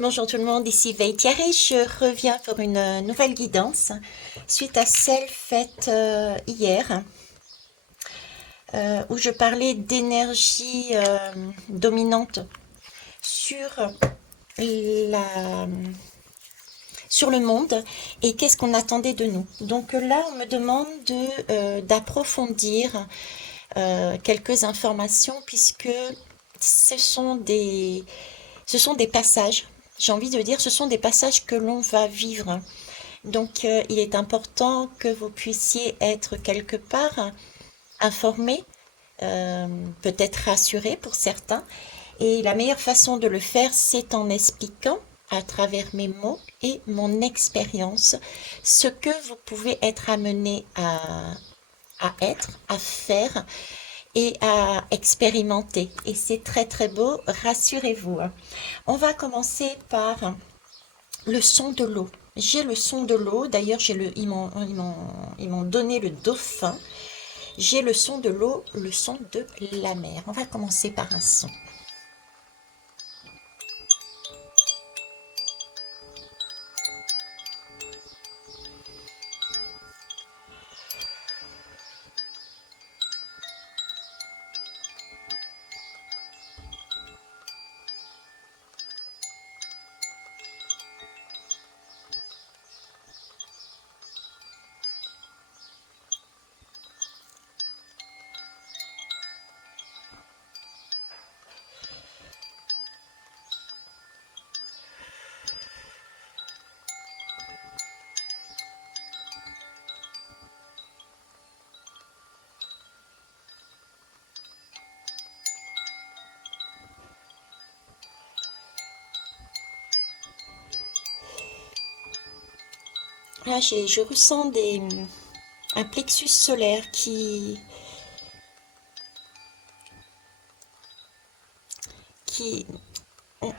Bonjour tout le monde, ici Veille Thierry. Je reviens pour une nouvelle guidance suite à celle faite hier où je parlais d'énergie dominante sur la, sur le monde et qu'est-ce qu'on attendait de nous. Donc là, on me demande d'approfondir quelques informations puisque ce sont des, ce sont des passages. J'ai envie de dire, ce sont des passages que l'on va vivre. Donc, il est important que vous puissiez être quelque part informé, peut-être rassuré pour certains. Et la meilleure façon de le faire, c'est en expliquant à travers mes mots et mon expérience ce que vous pouvez être amené à être, à faire et à expérimenter. Et c'est très très beau, rassurez-vous. On va commencer par le son de l'eau. J'ai le son de l'eau. D'ailleurs, ils m'ont donné le dauphin. J'ai le son de l'eau, le son de la mer. On va commencer par un son. Là, je ressens un plexus solaire qui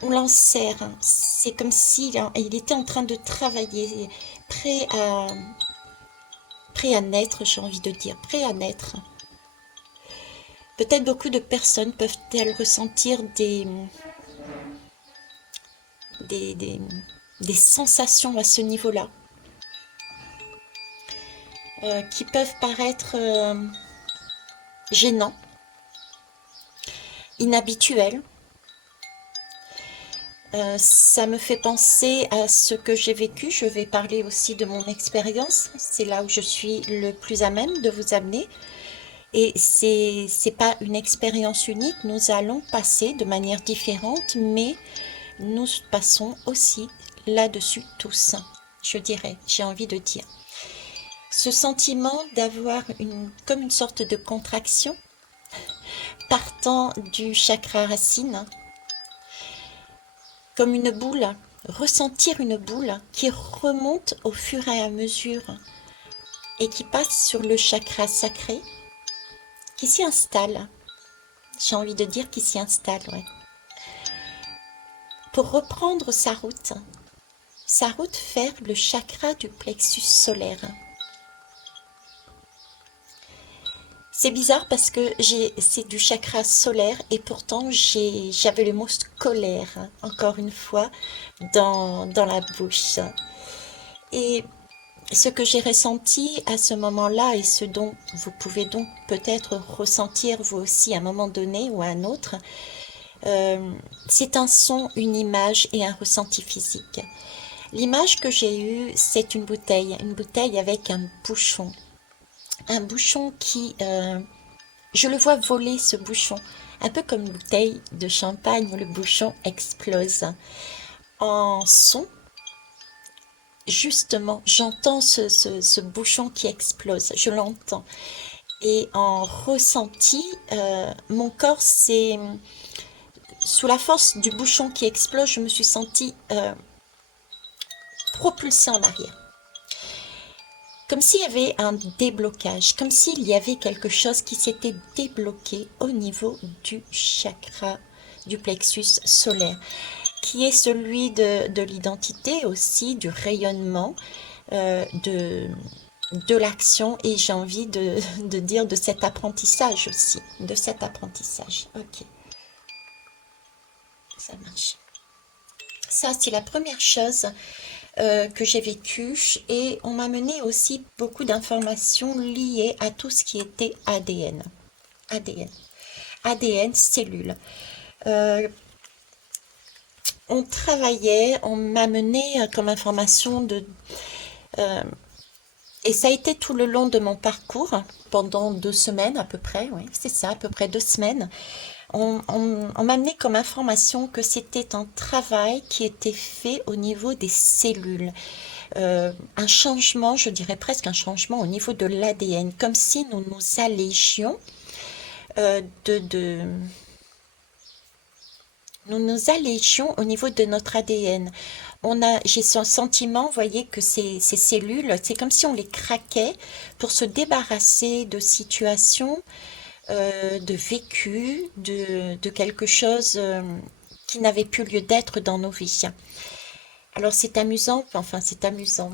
on l'enserre. C'est comme s'il il était en train de travailler, prêt à, prêt à naître, j'ai envie de dire, prêt à naître. Peut-être beaucoup de personnes peuvent-elles ressentir des, des, des sensations à ce niveau-là, qui peuvent paraître gênants, inhabituels. Ça me fait penser à ce que j'ai vécu. Je vais parler aussi de mon expérience. C'est là où je suis le plus à même de vous amener. Et c'est pas une expérience unique. Nous allons passer de manière différente, mais nous passons aussi là-dessus tous. Je dirais, j'ai envie de dire. Ce sentiment d'avoir comme une sorte de contraction partant du chakra racine, comme une boule, ressentir une boule qui remonte au fur et à mesure et qui passe sur le chakra sacré, qui s'y installe. J'ai envie de dire qui s'y installe, ouais. Pour reprendre sa route vers le chakra du plexus solaire. C'est bizarre parce que c'est du chakra solaire et pourtant j'avais le mot scolaire, encore une fois, dans la bouche. Et ce que j'ai ressenti à ce moment-là et ce dont vous pouvez donc peut-être ressentir vous aussi à un moment donné ou à un autre, c'est un son, une image et un ressenti physique. L'image que j'ai eue, c'est une bouteille avec un bouchon qui, je le vois voler ce bouchon, un peu comme une bouteille de champagne où le bouchon explose. En son, justement, j'entends ce bouchon qui explose, je l'entends. Et en ressenti, mon corps s'est, sous la force du bouchon qui explose, je me suis sentie propulsée en arrière. Comme s'il y avait un déblocage, comme s'il y avait quelque chose qui s'était débloqué au niveau du chakra du plexus solaire, qui est celui de l'identité aussi, du rayonnement, de l'action et j'ai envie de dire de cet apprentissage aussi, de cet apprentissage. Ok, ça marche. ça, c'est la première chose que j'ai vécue. Et on m'a mené aussi beaucoup d'informations liées à tout ce qui était ADN. ADN. ADN, cellules. Euh, on travaillait, on m'a mené comme information euh, et ça a été tout le long de mon parcours, pendant 2 semaines à peu près, oui, c'est ça, à peu près 2 semaines. On m'a amené comme information que c'était un travail qui était fait au niveau des cellules. Un changement, je dirais presque un changement au niveau de l'ADN, comme si nous nous allégions euh, de, de, nous nous allégions au niveau de notre ADN. J'ai ce sentiment, vous voyez, que ces cellules, c'est comme si on les craquait pour se débarrasser de situations, de vécu, de quelque chose qui n'avait plus lieu d'être dans nos vies. Alors c'est amusant, enfin c'est amusant.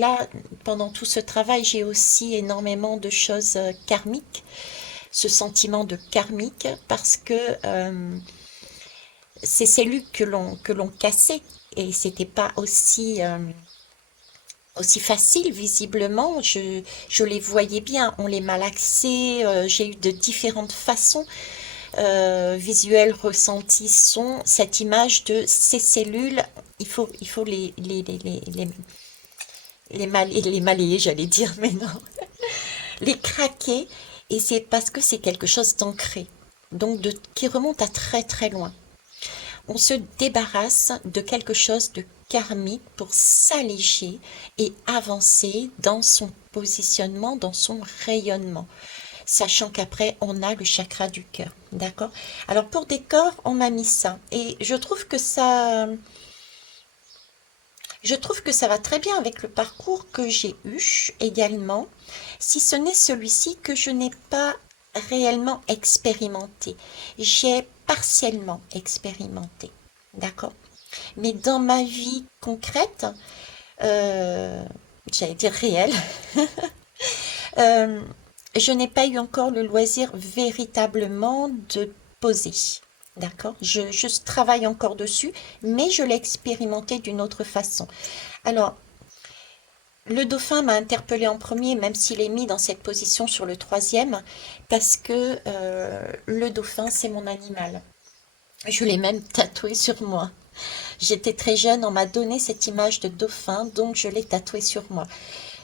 Là, pendant tout ce travail, j'ai aussi énormément de choses karmiques, ce sentiment de karmique, parce que ces cellules que l'on cassait, et c'était pas aussi facile, visiblement, je les voyais bien, on les malaxait, j'ai eu de différentes façons visuelles, ressenties, son, cette image de ces cellules, il faut les malayer, j'allais dire, mais non, les craquer, et c'est parce que c'est quelque chose d'ancré, donc qui remonte à très très loin. On se débarrasse de quelque chose de karmique pour s'alléger et avancer dans son positionnement, dans son rayonnement, sachant qu'après on a le chakra du cœur, d'accord? Alors pour des corps, on m'a mis ça et je trouve que ça va très bien avec le parcours que j'ai eu également, si ce n'est celui-ci que je n'ai pas réellement expérimenté. J'ai partiellement expérimenté, d'accord? Mais dans ma vie concrète, euh, j'allais dire réelle, euh, je n'ai pas eu encore le loisir véritablement de poser. D'accord? Je travaille encore dessus, mais je l'ai expérimenté d'une autre façon. Alors, le dauphin m'a interpellé en premier, même s'il est mis dans cette position sur le troisième, parce que le dauphin, c'est mon animal. Je l'ai même tatoué sur moi. J'étais très jeune, on m'a donné cette image de dauphin, donc je l'ai tatoué sur moi.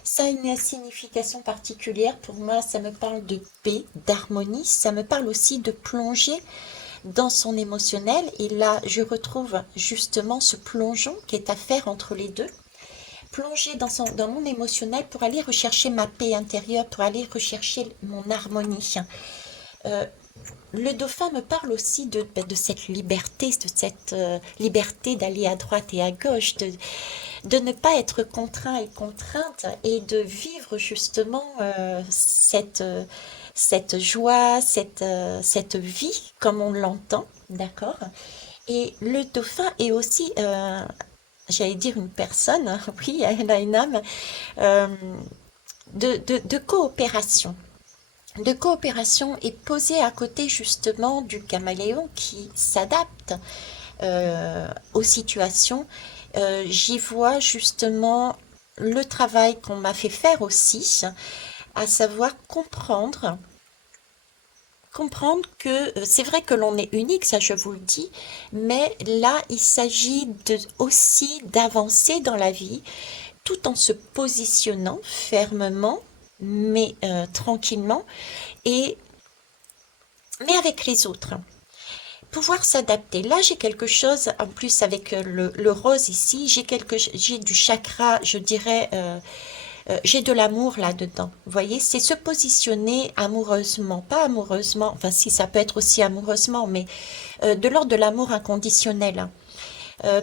Ça a une signification particulière. Pour moi, ça me parle de paix, d'harmonie. Ça me parle aussi de plonger dans son émotionnel. Et là, je retrouve justement ce plongeon qui est à faire entre les deux. Plonger dans mon émotionnel pour aller rechercher ma paix intérieure, pour aller rechercher mon harmonie. Euh, le dauphin me parle aussi de cette liberté, de cette liberté d'aller à droite et à gauche, de ne pas être contraint et contrainte et de vivre justement cette joie, cette vie comme on l'entend, d'accord? Et le dauphin est aussi, j'allais dire une personne, oui, elle a une âme, euh, de coopération. De coopération est posée à côté justement du caméléon qui s'adapte aux situations. J'y vois justement le travail qu'on m'a fait faire aussi, à savoir comprendre que c'est vrai que l'on est unique, ça je vous le dis, mais là il s'agit aussi d'avancer dans la vie tout en se positionnant fermement, mais tranquillement, et mais avec les autres. Pouvoir s'adapter. Là, j'ai quelque chose, en plus avec le rose ici, j'ai du chakra, je dirais, j'ai de l'amour là-dedans. Vous voyez, c'est se positionner amoureusement, pas amoureusement, enfin si ça peut être aussi amoureusement, mais de l'ordre de l'amour inconditionnel.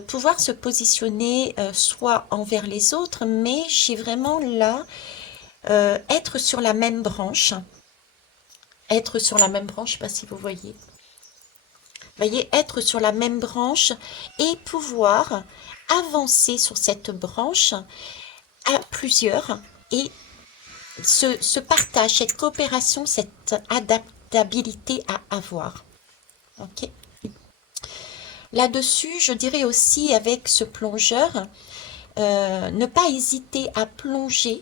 Pouvoir se positionner soit envers les autres, mais j'ai vraiment là être sur la même branche. Être sur la même branche, je ne sais pas si vous voyez. Voyez, être sur la même branche et pouvoir avancer sur cette branche à plusieurs et ce partage, cette coopération, cette adaptabilité à avoir. Ok. Là-dessus, je dirais aussi avec ce plongeur, ne pas hésiter à plonger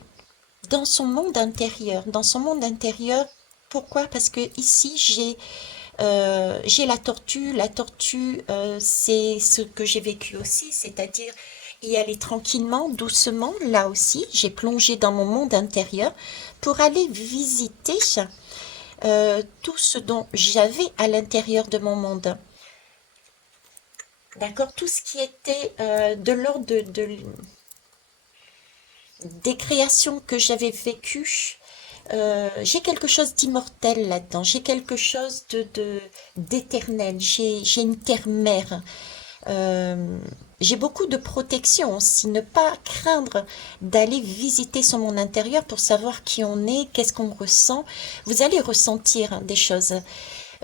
dans son monde intérieur. Dans son monde intérieur, pourquoi? Parce que ici, j'ai la tortue. La tortue, c'est ce que j'ai vécu aussi, c'est-à-dire y aller tranquillement, doucement. Là aussi, j'ai plongé dans mon monde intérieur pour aller visiter tout ce dont j'avais à l'intérieur de mon monde. D'accord? Tout ce qui était de l'ordre des créations que j'avais vécues. J'ai quelque chose d'immortel là-dedans, j'ai quelque chose d'éternel, j'ai une terre-mère. Euh, j'ai beaucoup de protection aussi, ne pas craindre d'aller visiter son monde intérieur pour savoir qui on est, qu'est-ce qu'on ressent. Vous allez ressentir des choses.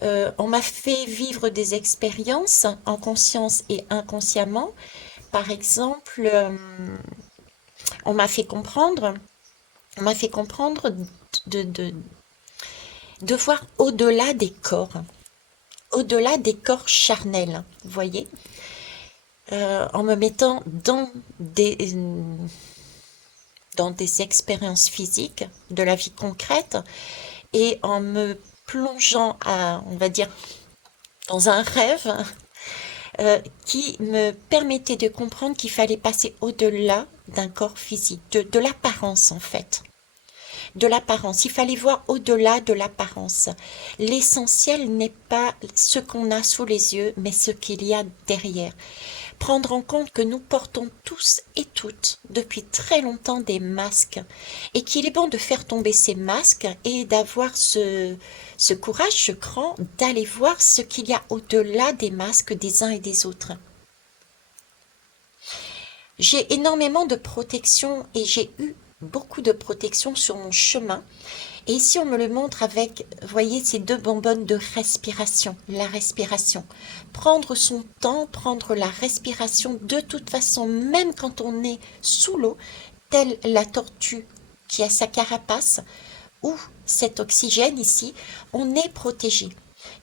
On m'a fait vivre des expériences en conscience et inconsciemment. Par exemple, on m'a fait comprendre, on m'a fait comprendre de, de, de voir au-delà des corps charnels, vous voyez, en me mettant dans des expériences physiques de la vie concrète et en me plongeant on va dire, dans un rêve qui me permettait de comprendre qu'il fallait passer au-delà d'un corps physique, de l'apparence en fait. De l'apparence. Il fallait voir au-delà de l'apparence. L'essentiel n'est pas ce qu'on a sous les yeux, mais ce qu'il y a derrière. Prendre en compte que nous portons tous et toutes depuis très longtemps des masques et qu'il est bon de faire tomber ces masques et d'avoir ce courage, ce cran d'aller voir ce qu'il y a au-delà des masques des uns et des autres. J'ai énormément de protection et j'ai eu beaucoup de protection sur mon chemin. Et ici, on me le montre avec, vous voyez, ces deux bonbonnes de respiration, la respiration. Prendre son temps, prendre la respiration, de toute façon, même quand on est sous l'eau, telle la tortue qui a sa carapace, ou cet oxygène ici, on est protégé.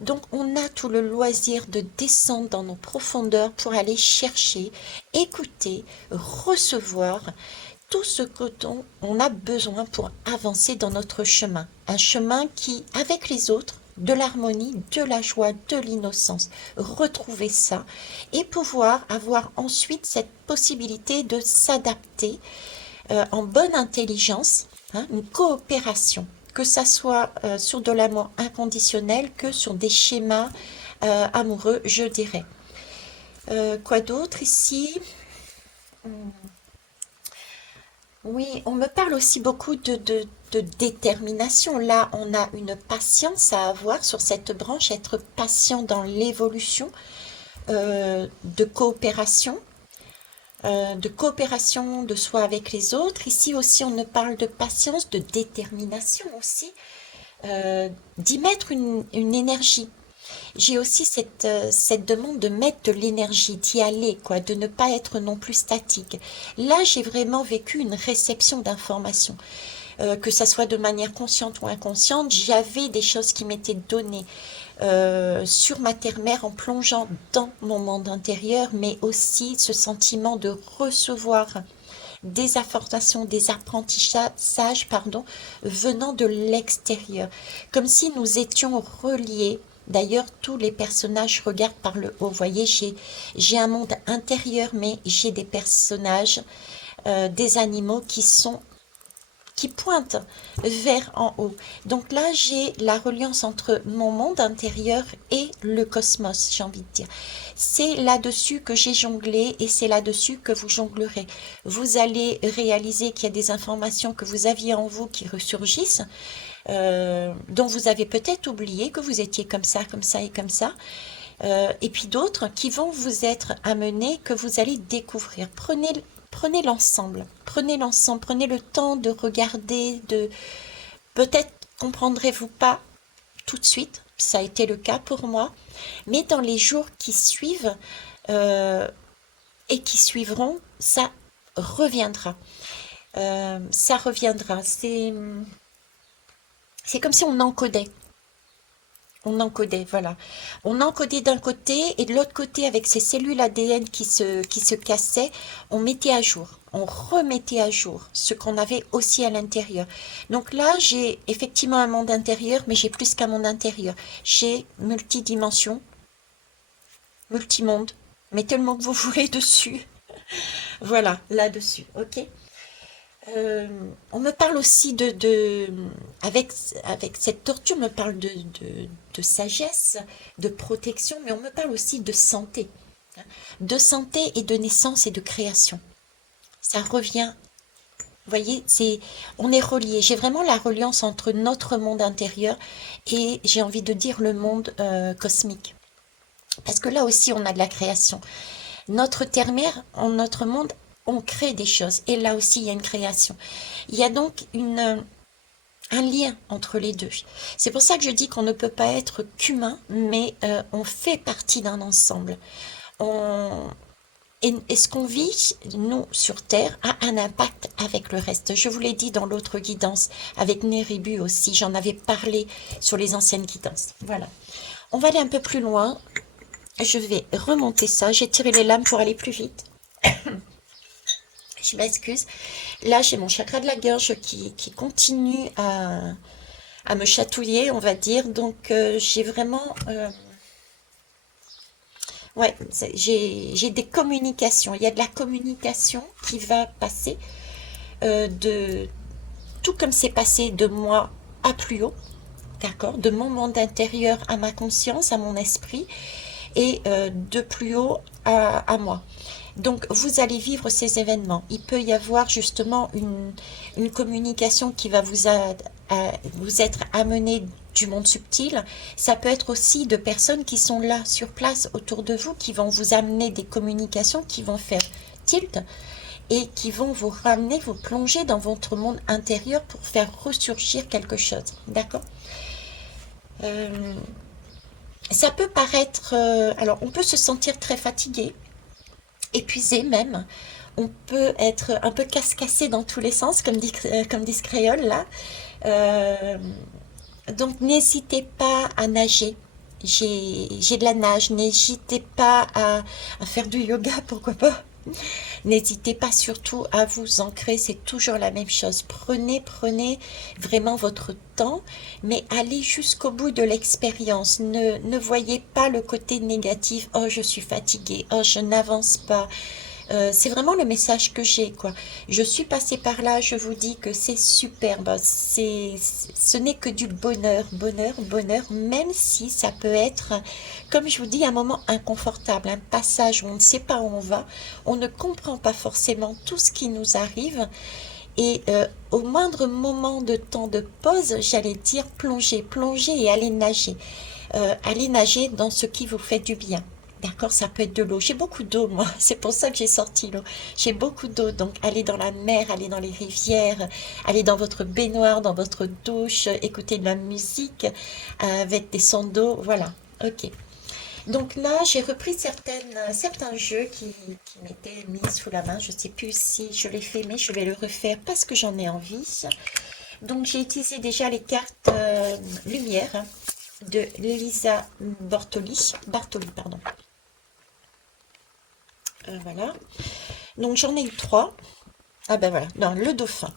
Donc on a tout le loisir de descendre dans nos profondeurs pour aller chercher, écouter, recevoir tout ce dont on a besoin pour avancer dans notre chemin. Un chemin qui, avec les autres, de l'harmonie, de la joie, de l'innocence, retrouver ça et pouvoir avoir ensuite cette possibilité de s'adapter en bonne intelligence, hein, une coopération, que ça soit sur de l'amour inconditionnel que sur des schémas amoureux, je dirais. Quoi d'autre ici? Oui, on me parle aussi beaucoup de détermination. Là, on a une patience à avoir sur cette branche, être patient dans l'évolution, de coopération de soi avec les autres. Ici aussi, on me parle de patience, de détermination aussi, d'y mettre une énergie. J'ai aussi cette demande de mettre de l'énergie, d'y aller, quoi, de ne pas être non plus statique. Là, j'ai vraiment vécu une réception d'informations, que ça soit de manière consciente ou inconsciente. J'avais des choses qui m'étaient données sur ma terre-mère en plongeant dans mon monde intérieur, mais aussi ce sentiment de recevoir des informations, des apprentissages, pardon, venant de l'extérieur, comme si nous étions reliés. D'ailleurs, tous les personnages regardent par le haut. Vous voyez, j'ai un monde intérieur, mais j'ai des personnages, des animaux qui pointent vers en haut. Donc là, j'ai la reliance entre mon monde intérieur et le cosmos, j'ai envie de dire. C'est là-dessus que j'ai jonglé et c'est là-dessus que vous jonglerez. Vous allez réaliser qu'il y a des informations que vous aviez en vous qui ressurgissent, dont vous avez peut-être oublié que vous étiez comme ça et comme ça. Et puis d'autres qui vont vous être amenés, que vous allez découvrir. Prenez l'ensemble, prenez le temps de regarder, peut-être comprendrez-vous pas tout de suite, ça a été le cas pour moi, mais dans les jours qui suivent euh, et qui suivront, ça reviendra. Ça reviendra. C'est comme si on encodait. On encodait, voilà. On encodait d'un côté et de l'autre côté, avec ces cellules ADN qui se cassaient, on mettait à jour. On remettait à jour ce qu'on avait aussi à l'intérieur. Donc là, j'ai effectivement un monde intérieur, mais j'ai plus qu'un monde intérieur. J'ai multidimension, multimonde. Mettez le mot que vous voulez dessus. Voilà, là-dessus, ok? Euh, on me parle aussi avec, avec cette torture, on me parle de sagesse, de protection, mais on me parle aussi hein, de santé et de naissance et de création. Ça revient, vous voyez, on est reliés. J'ai vraiment la reliance entre notre monde intérieur et j'ai envie de dire le monde cosmique. Parce que là aussi, on a de la création. Notre terre-mère, en notre monde, on crée des choses. Et là aussi, il y a une création. Il y a donc un lien entre les deux. C'est pour ça que je dis qu'on ne peut pas être qu'humain, mais on fait partie d'un ensemble. On, et ce qu'on vit, nous, sur Terre, a un impact avec le reste. Je vous l'ai dit dans l'autre guidance, avec Néribu aussi, j'en avais parlé sur les anciennes guidances. Voilà. On va aller un peu plus loin. Je vais remonter ça. J'ai tiré les lames pour aller plus vite. Je m'excuse. Là, j'ai mon chakra de la gorge qui continue à me chatouiller, on va dire. Donc, j'ai vraiment... ouais, j'ai des communications. Il y a de la communication qui va passer de tout comme c'est passé de moi à plus haut, d'accord, de mon monde intérieur à ma conscience, à mon esprit, et de plus haut à moi. Donc, vous allez vivre ces événements. Il peut y avoir justement une communication qui va vous être amenée du monde subtil. Ça peut être aussi de personnes qui sont là sur place autour de vous, qui vont vous amener des communications qui vont faire tilt et qui vont vous ramener, vous plonger dans votre monde intérieur pour faire ressurgir quelque chose. D'accord? Euh, Ça peut paraître... alors, on peut se sentir très fatigué, épuisé même. On peut être un peu casse-cassé dans tous les sens, comme dit ce créole là. Euh, donc, n'hésitez pas à nager. J'ai de la nage. N'hésitez pas à faire du yoga, pourquoi pas. N'hésitez pas surtout à vous ancrer, c'est toujours la même chose. Prenez vraiment votre temps, mais allez jusqu'au bout de l'expérience. Ne voyez pas le côté négatif. Oh, je suis fatiguée. Oh, je n'avance pas. C'est vraiment le message que j'ai, quoi. Je suis passée par là, je vous dis que c'est superbe. Ce n'est que du bonheur, bonheur, bonheur, même si ça peut être, comme je vous dis, un moment inconfortable, un passage où on ne sait pas où on va, on ne comprend pas forcément tout ce qui nous arrive. Et au moindre moment de temps de pause, j'allais dire plongez, plongez et allez nager dans ce qui vous fait du bien. D'accord, ça peut être de l'eau. J'ai beaucoup d'eau, moi. C'est pour ça que j'ai sorti l'eau. J'ai beaucoup d'eau. Donc, allez dans la mer, allez dans les rivières, allez dans votre baignoire, dans votre douche, écoutez de la musique avec des sons d'eau. Voilà. Ok. Donc là, j'ai repris certains jeux qui m'étaient mis sous la main. Je ne sais plus si je l'ai fait, mais je vais le refaire parce que j'en ai envie. Donc, j'ai utilisé déjà les cartes lumière hein, de Lisa Bartoli, pardon. Voilà. Donc j'en ai eu trois. Ah ben voilà, non, le dauphin.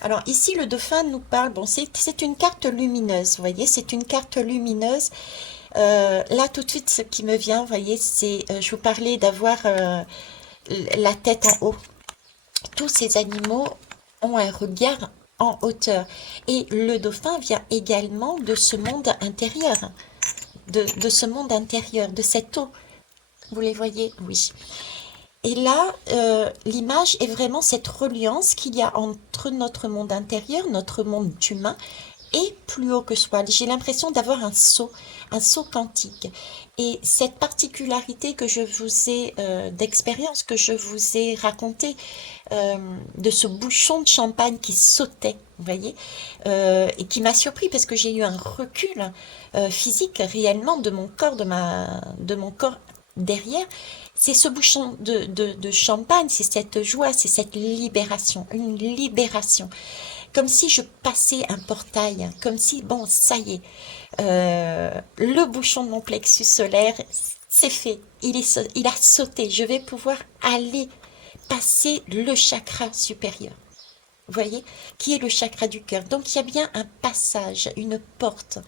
Alors ici, le dauphin nous parle, bon, c'est une carte lumineuse, vous voyez, c'est une carte lumineuse. Là, tout de suite, ce qui me vient, vous voyez, c'est, je vous parlais d'avoir la tête en haut. Tous ces animaux ont un regard en hauteur. Et le dauphin vient également de ce monde intérieur, de ce monde intérieur, de cette eau. Vous les voyez? Oui. Et là, l'image est vraiment cette reliance qu'il y a entre notre monde intérieur, notre monde humain, et plus haut que soi. J'ai l'impression d'avoir un saut quantique. Et cette particularité que je vous ai, d'expérience que je vous ai racontée, de ce bouchon de champagne qui sautait, vous voyez, et qui m'a surpris parce que j'ai eu un recul physique réellement de mon corps, de mon corps derrière, c'est ce bouchon de champagne, c'est cette joie, c'est cette libération, une libération. comme si je passais un portail, comme si, bon, ça y est, le bouchon de mon plexus solaire, c'est fait, il a sauté, je vais pouvoir aller passer le chakra supérieur. Vous voyez, qui est le chakra du cœur. Donc il y a bien un passage, une porte.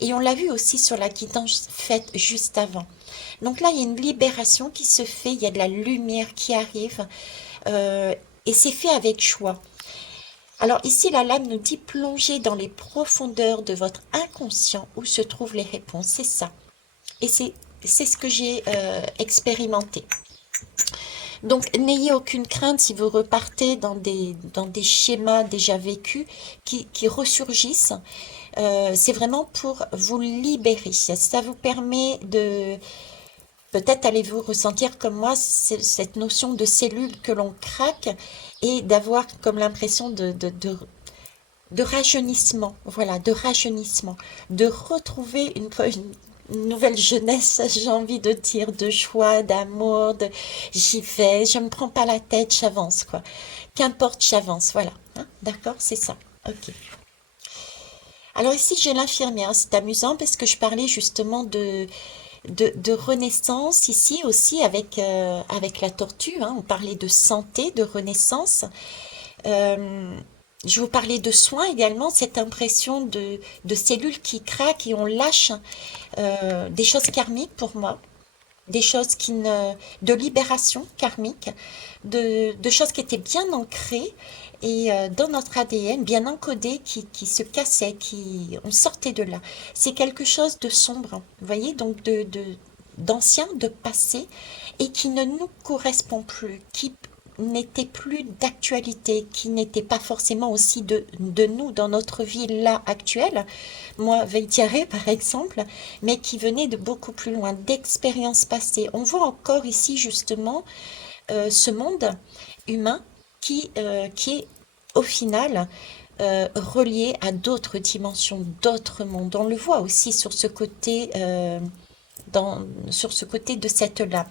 Et on l'a vu aussi sur la guidance faite juste avant. Donc là, il y a une libération qui se fait, il y a de la lumière qui arrive, euh, et c'est fait avec choix. Alors ici, la lame nous dit plonger dans les profondeurs de votre inconscient où se trouvent les réponses. C'est ça. Et c'est ce que j'ai expérimenté. Donc, n'ayez aucune crainte si vous repartez dans des schémas déjà vécus qui ressurgissent. C'est vraiment pour vous libérer. Ça vous permet de... Peut-être allez-vous ressentir comme moi cette notion de cellule que l'on craque et d'avoir comme l'impression de rajeunissement, voilà, de rajeunissement, de retrouver une nouvelle jeunesse, j'ai envie de dire, de joie, d'amour, de j'y vais, je me prends pas la tête, j'avance, quoi. Qu'importe, j'avance, voilà. Hein, d'accord, c'est ça. Ok. Alors ici, j'ai l'infirmière. C'est amusant parce que je parlais justement de renaissance ici aussi avec la tortue. Hein. On parlait de santé, de renaissance. Euh, je vous parlais de soins également, cette impression de cellules qui craquent et on lâche des choses karmiques pour moi, des choses de libération karmique, de choses qui étaient bien ancrées et dans notre ADN, bien encodées, qui se cassaient, on sortait de là. C'est quelque chose de sombre, vous voyez, donc d'ancien, de passé, et qui ne nous correspond plus, qui n'était plus d'actualité, qui n'était pas forcément aussi de nous dans notre vie là actuelle, moi Veitiaré par exemple, mais qui venait de beaucoup plus loin, d'expériences passées. On voit encore ici justement ce monde humain qui est au final relié à d'autres dimensions, d'autres mondes. On le voit aussi sur ce côté, sur ce côté de cette lame.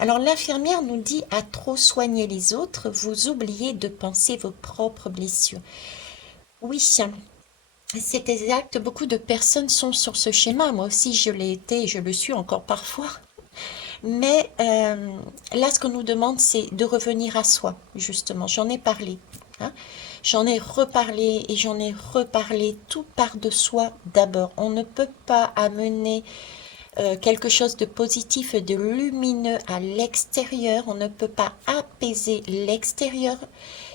Alors l'infirmière nous dit à trop soigner les autres, vous oubliez de penser vos propres blessures. Oui, c'est exact. Beaucoup de personnes sont sur ce schéma. Moi aussi, je l'ai été et je le suis encore parfois. Mais là, ce qu'on nous demande, c'est de revenir à soi, justement. J'en ai parlé. Hein. J'en ai reparlé et j'en ai reparlé. Tout part de soi d'abord. On ne peut pas amener quelque chose de positif et de lumineux à l'extérieur. On ne peut pas apaiser l'extérieur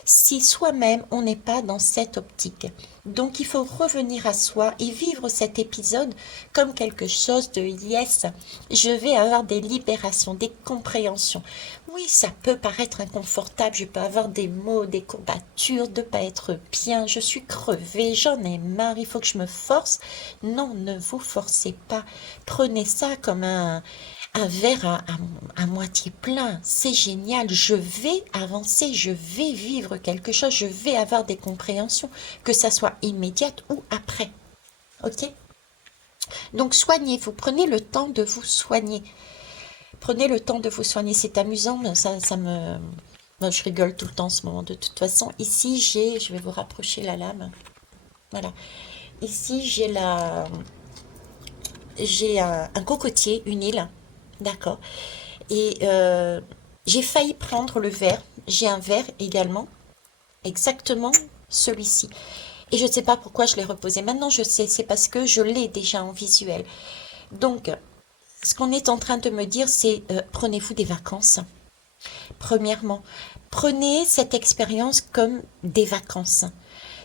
si soi-même on n'est pas dans cette optique. Donc il faut revenir à soi et vivre cet épisode comme quelque chose de yes, je vais avoir des libérations, des compréhensions. Oui, ça peut paraître inconfortable, je peux avoir des maux, des courbatures, de pas être bien, je suis crevée, j'en ai marre, il faut que je me force. Non, ne vous forcez pas. Prenez ça comme un verre à moitié plein. C'est génial. Je vais avancer, je vais vivre quelque chose, je vais avoir des compréhensions, que ça soit immédiate ou après. Ok? Donc soignez-vous, prenez le temps de vous soigner. Prenez le temps de vous soigner. C'est amusant, ça me... Non, je rigole tout le temps en ce moment. De toute façon, ici, je vais vous rapprocher la lame. Voilà. Ici, j'ai un cocotier, une île. D'accord. Et j'ai failli prendre le verre. J'ai un verre également, exactement celui-ci. Et je ne sais pas pourquoi je l'ai reposé. Maintenant, je sais, c'est parce que je l'ai déjà en visuel. Donc, ce qu'on est en train de me dire, c'est prenez-vous des vacances. Premièrement, prenez cette expérience comme des vacances.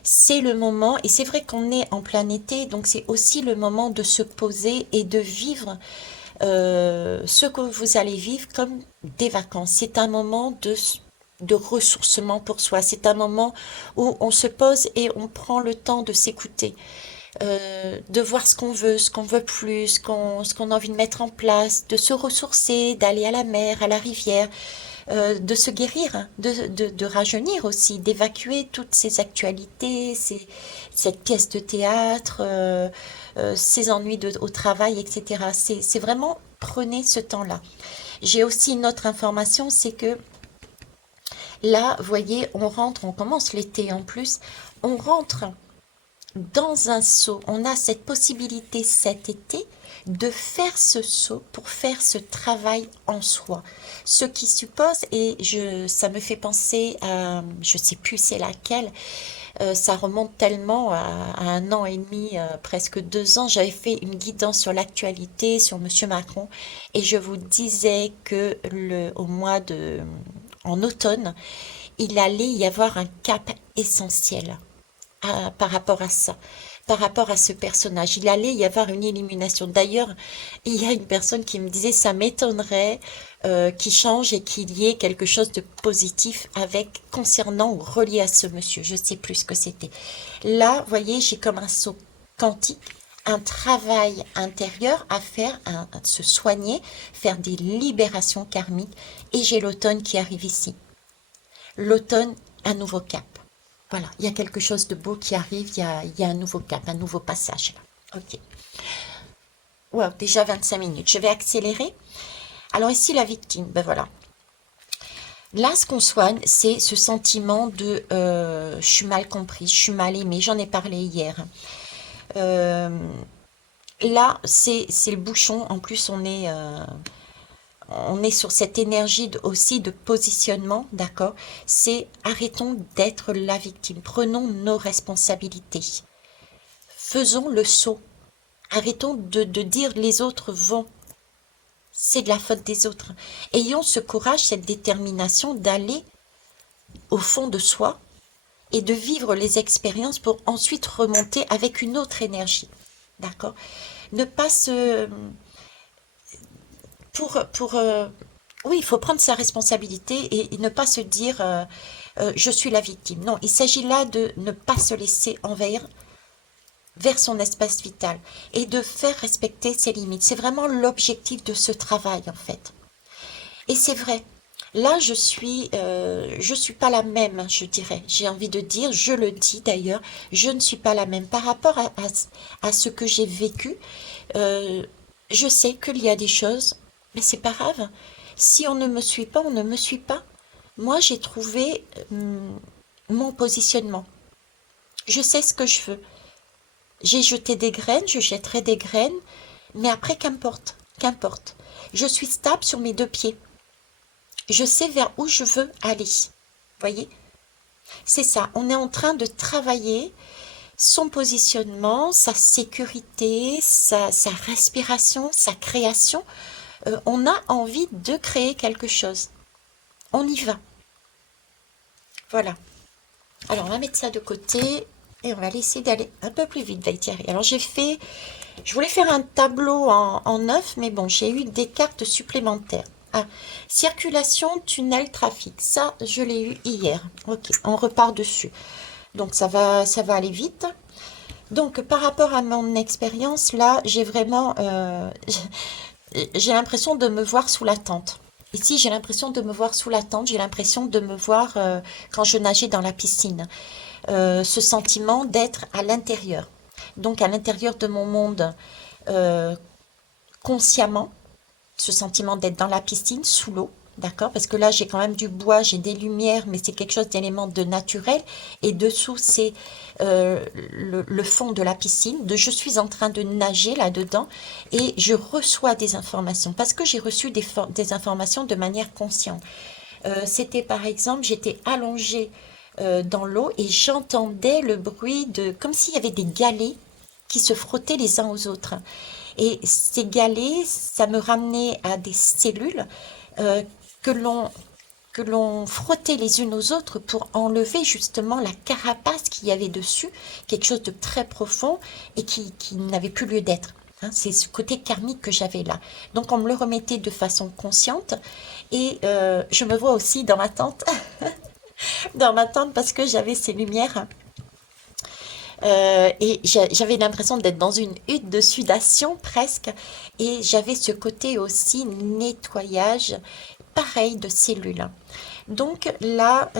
C'est le moment, et c'est vrai qu'on est en plein été, donc c'est aussi le moment de se poser et de vivre ce que vous allez vivre comme des vacances. C'est un moment de ressourcement pour soi. C'est un moment où on se pose et on prend le temps de s'écouter, de voir ce qu'on veut plus, ce qu'on a envie de mettre en place, de se ressourcer, d'aller à la mer, à la rivière, de se guérir, hein, de rajeunir aussi, d'évacuer toutes ces actualités, cette pièce de théâtre, ces ennuis au travail, etc. C'est vraiment, prenez ce temps-là. J'ai aussi une autre information, c'est que Là, vous voyez, on rentre, on commence l'été en plus, on rentre dans un saut. On a cette possibilité cet été de faire ce saut pour faire ce travail en soi. Ce qui suppose, ça me fait penser à, je sais plus c'est laquelle, ça remonte tellement à 1 an et demi, presque 2 ans. J'avais fait une guidance sur l'actualité, sur Monsieur Macron, et je vous disais que en automne, il allait y avoir un cap essentiel par rapport à ça, par rapport à ce personnage. Il allait y avoir une élimination. D'ailleurs, il y a une personne qui me disait, ça m'étonnerait qu'il change et qu'il y ait quelque chose de positif avec concernant ou relié à ce monsieur. Je sais plus ce que c'était. Là, vous voyez, j'ai comme un saut quantique, un travail intérieur à faire, se soigner, faire des libérations karmiques. Et j'ai l'automne qui arrive ici. L'automne, un nouveau cap. Voilà, il y a quelque chose de beau qui arrive, il y a un nouveau cap, un nouveau passage là. Ok. Wow, déjà 25 minutes. Je vais accélérer. Alors ici, la victime, ben voilà. Là, ce qu'on soigne, c'est ce sentiment de je suis mal compris, je suis mal aimé. J'en ai parlé hier. Euh, Là, c'est le bouchon. En plus, on est sur cette énergie aussi de positionnement, d'accord? C'est arrêtons d'être la victime, prenons nos responsabilités, faisons le saut, arrêtons de dire les autres vont, c'est de la faute des autres. Ayons ce courage, cette détermination d'aller au fond de soi et de vivre les expériences pour ensuite remonter avec une autre énergie, d'accord? Ne pas se pour oui, il faut prendre sa responsabilité et ne pas se dire je suis la victime. Non, il s'agit là de ne pas se laisser envahir vers son espace vital et de faire respecter ses limites. C'est vraiment l'objectif de ce travail en fait. Et c'est vrai. Là, je suis pas la même, je dirais. J'ai envie de dire, je le dis d'ailleurs, je ne suis pas la même par rapport à ce que j'ai vécu. euh, je sais qu'il y a des choses, mais c'est pas grave. Si on ne me suit pas, on ne me suit pas. Moi, j'ai trouvé mon positionnement. Je sais ce que je veux. J'ai jeté des graines, je jetterai des graines, mais après, qu'importe, qu'importe. Je suis stable sur mes 2 pieds. Je sais vers où je veux aller. Voyez? C'est ça. On est en train de travailler son positionnement, sa sécurité, sa respiration, sa création. On a envie de créer quelque chose. On y va. Voilà. Alors, on va mettre ça de côté et on va essayer d'aller un peu plus vite, Thierry. Alors, je voulais faire un tableau en neuf, mais bon, j'ai eu des cartes supplémentaires. Ah, circulation, tunnel, trafic. Ça, je l'ai eu hier. Ok, on repart dessus. Donc, ça va aller vite. Donc, par rapport à mon expérience, là, j'ai vraiment, j'ai l'impression de me voir sous la tente. Ici, j'ai l'impression de me voir sous la tente, j'ai l'impression de me voir quand je nageais dans la piscine. Ce sentiment d'être à l'intérieur. Donc, à l'intérieur de mon monde, euh, consciemment, ce sentiment d'être dans la piscine, sous l'eau, d'accord? Parce que là, j'ai quand même du bois, j'ai des lumières, mais c'est quelque chose d'élément de naturel. Et dessous, c'est le fond de la piscine. Je suis en train de nager là-dedans et je reçois des informations parce que j'ai reçu des informations de manière consciente. C'était par exemple, j'étais allongée dans l'eau et j'entendais le bruit comme s'il y avait des galets qui se frottaient les uns aux autres. Et ces galets, ça me ramenait à des cellules euh, que l'on que l'on frottait les unes aux autres pour enlever justement la carapace qu'il y avait dessus, quelque chose de très profond et qui n'avait plus lieu d'être. Hein, c'est ce côté karmique que j'avais là. Donc on me le remettait de façon consciente et je me vois aussi dans ma tente, dans ma tente parce que j'avais ces lumières. Et j'avais l'impression d'être dans une hutte de sudation presque. Et j'avais ce côté aussi nettoyage, pareil de cellules. Donc là,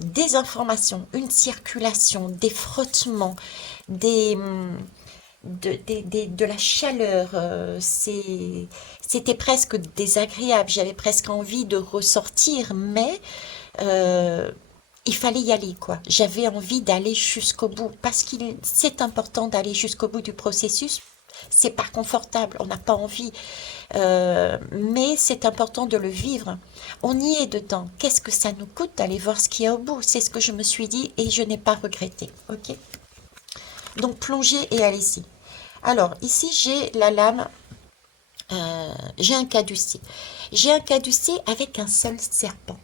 des informations, une circulation, des frottements, des, de la chaleur. C'était presque désagréable. J'avais presque envie de ressortir, mais euh, il fallait y aller, quoi. J'avais envie d'aller jusqu'au bout parce qu'il c'est important d'aller jusqu'au bout du processus. C'est pas confortable, on n'a pas envie, mais c'est important de le vivre. On y est dedans. Qu'est-ce que ça nous coûte d'aller voir ce qu'il y a au bout? C'est ce que je me suis dit et je n'ai pas regretté. Ok? Donc plongez et allez-y. Alors ici j'ai la lame, j'ai un caducée. J'ai un caducée avec un seul serpent.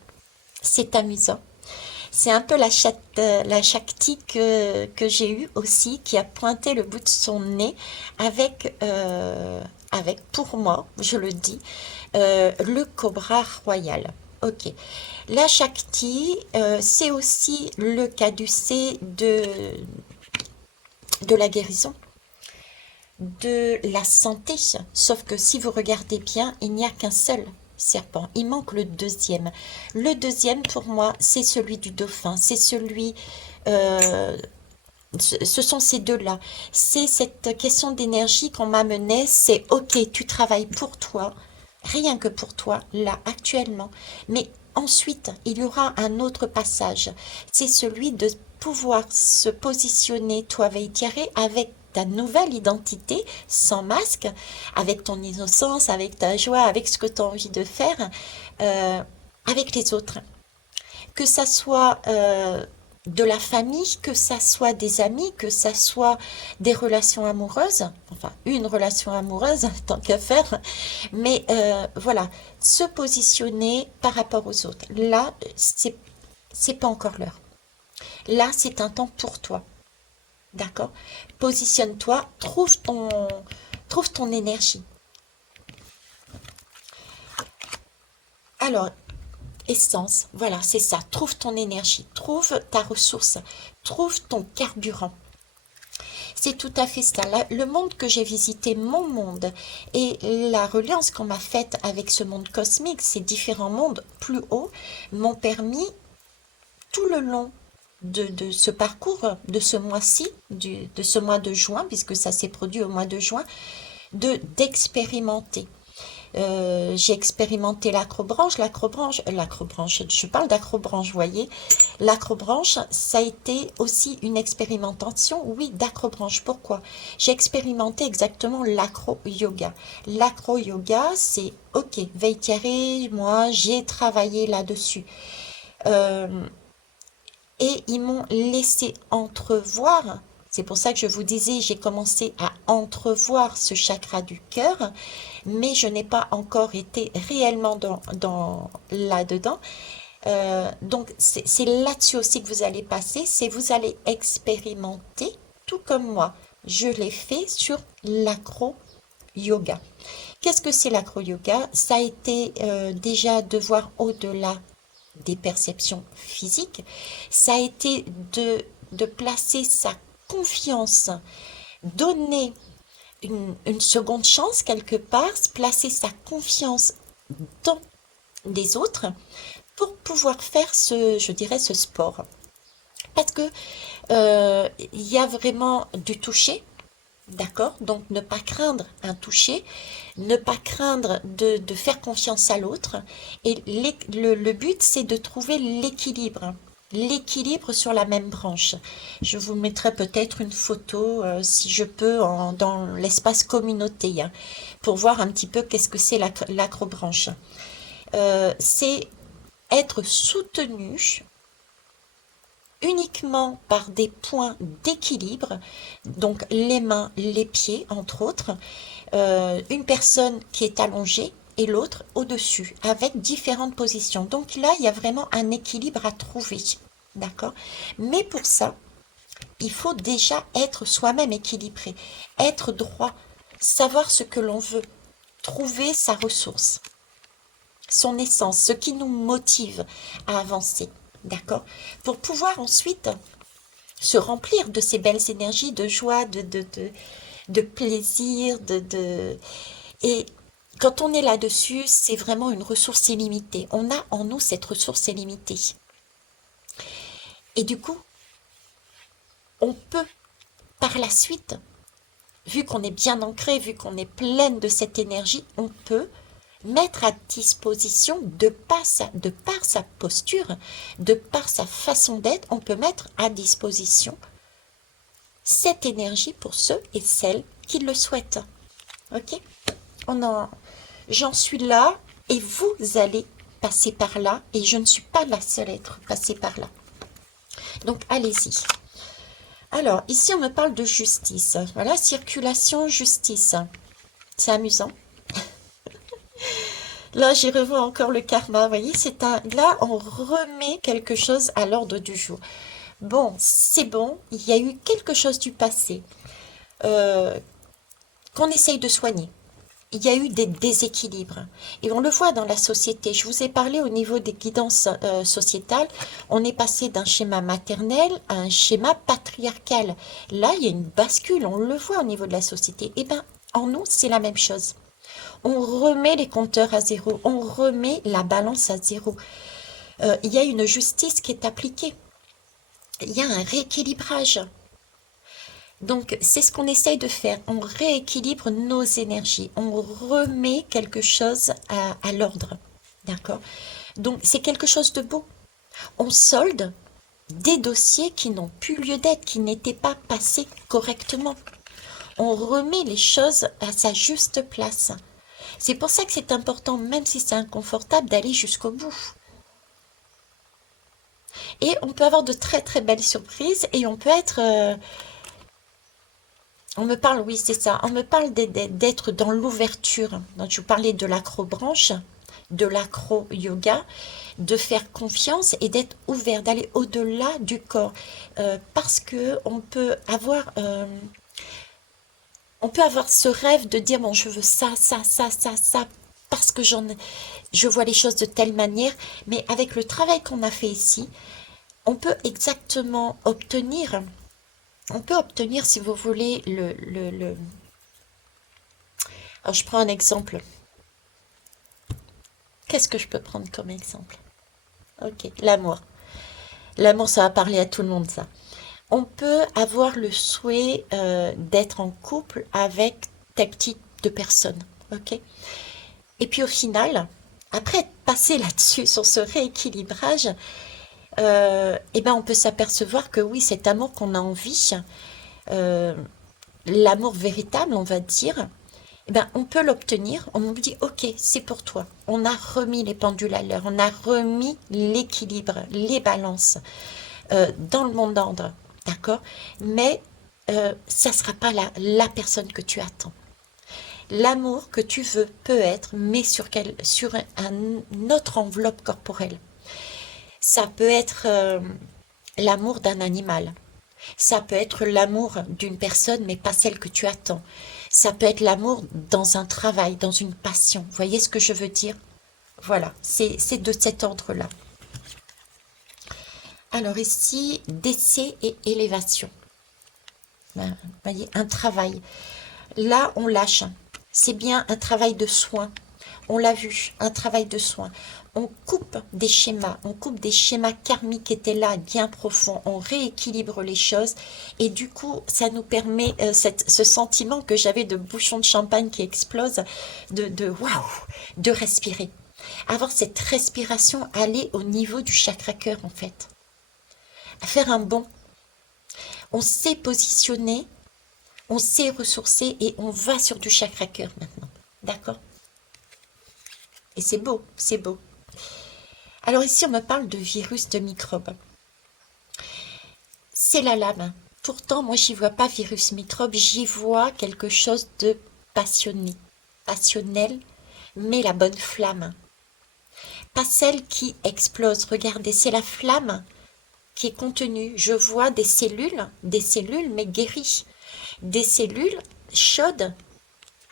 C'est amusant. C'est un peu la Shakti que j'ai eue aussi, qui a pointé le bout de son nez avec, avec pour moi, je le dis, le cobra royal. Ok. La Shakti, c'est aussi le caducée de la guérison, de la santé. Sauf que si vous regardez bien, il n'y a qu'un seul serpent. Il manque le deuxième. Le deuxième, pour moi, c'est celui du dauphin. C'est celui... euh, ce sont ces deux-là. C'est cette question d'énergie qu'on m'amenait. C'est OK, tu travailles pour toi, rien que pour toi, là, actuellement. Mais ensuite, il y aura un autre passage. C'est celui de pouvoir se positionner, toi, Veitiare, avec ta nouvelle identité, sans masque, avec ton innocence, avec ta joie, avec ce que tu as envie de faire, euh, avec les autres. Que ça soit de la famille, que ça soit des amis, que ça soit des relations amoureuses, enfin une relation amoureuse, tant qu'à faire, mais voilà, se positionner par rapport aux autres. Là, c'est pas encore l'heure. Là, c'est un temps pour toi. D'accord? Positionne-toi, trouve ton énergie. Alors, essence, voilà, c'est ça. Trouve ton énergie, trouve ta ressource, trouve ton carburant. C'est tout à fait ça. Le monde que j'ai visité, mon monde, et la reliance qu'on m'a faite avec ce monde cosmique, ces différents mondes plus hauts, m'ont permis tout le long de ce parcours, de ce mois-ci, de ce mois de juin, puisque ça s'est produit au mois de juin, d'expérimenter. J'ai expérimenté l'acrobranche, je parle d'acrobranche, vous voyez. L'acrobranche, ça a été aussi une expérimentation, oui, d'acrobranche. Pourquoi? J'ai expérimenté exactement l'acro-yoga. L'acro-yoga, c'est, ok, Veitiare, moi, j'ai travaillé là-dessus. Euh, et ils m'ont laissé entrevoir. C'est pour ça que je vous disais, j'ai commencé à entrevoir ce chakra du cœur, mais je n'ai pas encore été réellement là-dedans. Donc, c'est là-dessus aussi que vous allez passer, c'est vous allez expérimenter, tout comme moi. Je l'ai fait sur l'acro-yoga. Qu'est-ce que c'est l'acro-yoga? Ça a été déjà de voir au-delà des perceptions physiques. Ça a été de placer sa confiance, donner une seconde chance quelque part, placer sa confiance dans des autres pour pouvoir faire je dirais, ce sport. Parce que il y a vraiment du toucher, d'accord? Donc ne pas craindre un toucher, ne pas craindre de faire confiance à l'autre. Et le but, c'est de trouver l'équilibre. L'équilibre sur la même branche. Je vous mettrai peut-être une photo, si je peux, dans l'espace communauté, hein, pour voir un petit peu qu'est-ce que c'est l'acrobranche. C'est être soutenu uniquement par des points d'équilibre, donc les mains, les pieds, entre autres, une personne qui est allongée et l'autre au-dessus, avec différentes positions. Donc là, il y a vraiment un équilibre à trouver, d'accord? Mais pour ça, il faut déjà être soi-même équilibré, être droit, savoir ce que l'on veut, trouver sa ressource, son essence, ce qui nous motive à avancer, d'accord? Pour pouvoir ensuite se remplir de ces belles énergies de joie, de plaisir, Et quand on est là-dessus, c'est vraiment une ressource illimitée. On a en nous cette ressource illimitée. Et du coup, on peut, par la suite, vu qu'on est bien ancré, vu qu'on est pleine de cette énergie, on peut mettre à disposition, de par sa posture, de par sa façon d'être, on peut mettre à disposition cette énergie pour ceux et celles qui le souhaitent. Ok? On en, J'en suis là et vous allez passer par là et je ne suis pas la seule à être passée par là. Donc allez-y. Alors, ici on me parle de justice. Voilà, circulation, justice. C'est amusant. Là, j'y revois encore le karma. Vous voyez, là, on remet quelque chose à l'ordre du jour. Bon, c'est bon. Il y a eu quelque chose du passé euh, qu'on essaye de soigner. Il y a eu des déséquilibres. Et on le voit dans la société. Je vous ai parlé au niveau des guidances sociétales. On est passé d'un schéma maternel à un schéma patriarcal. Là, il y a une bascule. On le voit au niveau de la société. Eh bien, en nous, c'est la même chose. On remet les compteurs à zéro. On remet la balance à zéro. Il y a une justice qui est appliquée. Il y a un rééquilibrage. Donc, c'est ce qu'on essaye de faire. On rééquilibre nos énergies. On remet quelque chose à l'ordre. D'accord? Donc, c'est quelque chose de beau. On solde des dossiers qui n'ont plus lieu d'être, qui n'étaient pas passés correctement. On remet les choses à sa juste place. C'est pour ça que c'est important, même si c'est inconfortable, d'aller jusqu'au bout. Et on peut avoir de très très belles surprises et on peut être... on me parle, oui, c'est ça. On me parle d'être dans l'ouverture. Donc, je vous parlais de l'acrobranche, de l'acro-yoga, de faire confiance et d'être ouvert, d'aller au-delà du corps. Parce que on peut avoir ce rêve de dire, bon, je veux ça, ça, ça, ça, ça, parce que je vois les choses de telle manière. Mais avec le travail qu'on a fait ici, on peut exactement obtenir, si vous voulez, Alors, je prends un exemple. Qu'est-ce que je peux prendre comme exemple? Ok, l'amour. L'amour, ça va parler à tout le monde, ça. On peut avoir le souhait d'être en couple avec tel type de personne. Ok? Et puis au final, après être passé là-dessus, sur ce rééquilibrage, eh ben on peut s'apercevoir que oui, cet amour qu'on a envie, euh, l'amour véritable, on va dire, eh ben, on peut l'obtenir. On nous dit, ok, c'est pour toi. On a remis les pendules à l'heure, on a remis l'équilibre, les balances dans le monde d'ordre, d'accord? Mais ça ne sera pas la personne que tu attends. L'amour que tu veux peut être, mais sur une autre enveloppe corporelle. Ça peut être l'amour d'un animal. Ça peut être l'amour d'une personne, mais pas celle que tu attends. Ça peut être l'amour dans un travail, dans une passion. Vous voyez ce que je veux dire? Voilà, c'est de cet ordre-là. Alors ici, décès et élévation. Vous voyez, un travail. Là, on lâche. C'est bien un travail de soin. On l'a vu, un travail de soin. On coupe des schémas karmiques qui étaient là, bien profonds. On rééquilibre les choses et du coup, ça nous permet ce sentiment que j'avais de bouchon de champagne qui explose, de waouh, de respirer. Avoir cette respiration, aller au niveau du chakra cœur en fait. Faire un bond. On s'est positionné, on s'est ressourcé et on va sur du chakra cœur maintenant. D'accord? Et c'est beau, c'est beau. Alors ici, on me parle de virus, de microbes. C'est la lame. Pourtant, moi, j'y vois pas virus, microbe, j'y vois quelque chose de passionné, passionnel, mais la bonne flamme. Pas celle qui explose. Regardez, c'est la flamme qui est contenue. Je vois des cellules mais guéries. Des cellules chaudes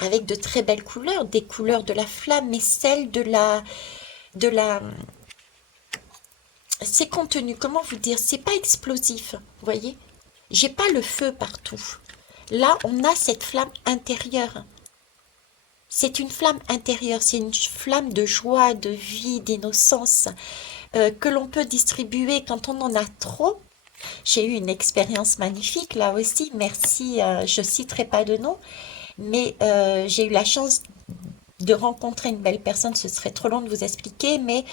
avec de très belles couleurs, des couleurs de la flamme, mais celles de la, c'est contenu, comment vous dire, c'est pas explosif, vous voyez? J'ai pas le feu partout. Là, on a cette flamme intérieure. C'est une flamme intérieure, c'est une flamme de joie, de vie, d'innocence que l'on peut distribuer quand on en a trop. J'ai eu une expérience magnifique là aussi. Merci, je citerai pas de nom, mais j'ai eu la chance de rencontrer une belle personne. Ce serait trop long de vous expliquer, mais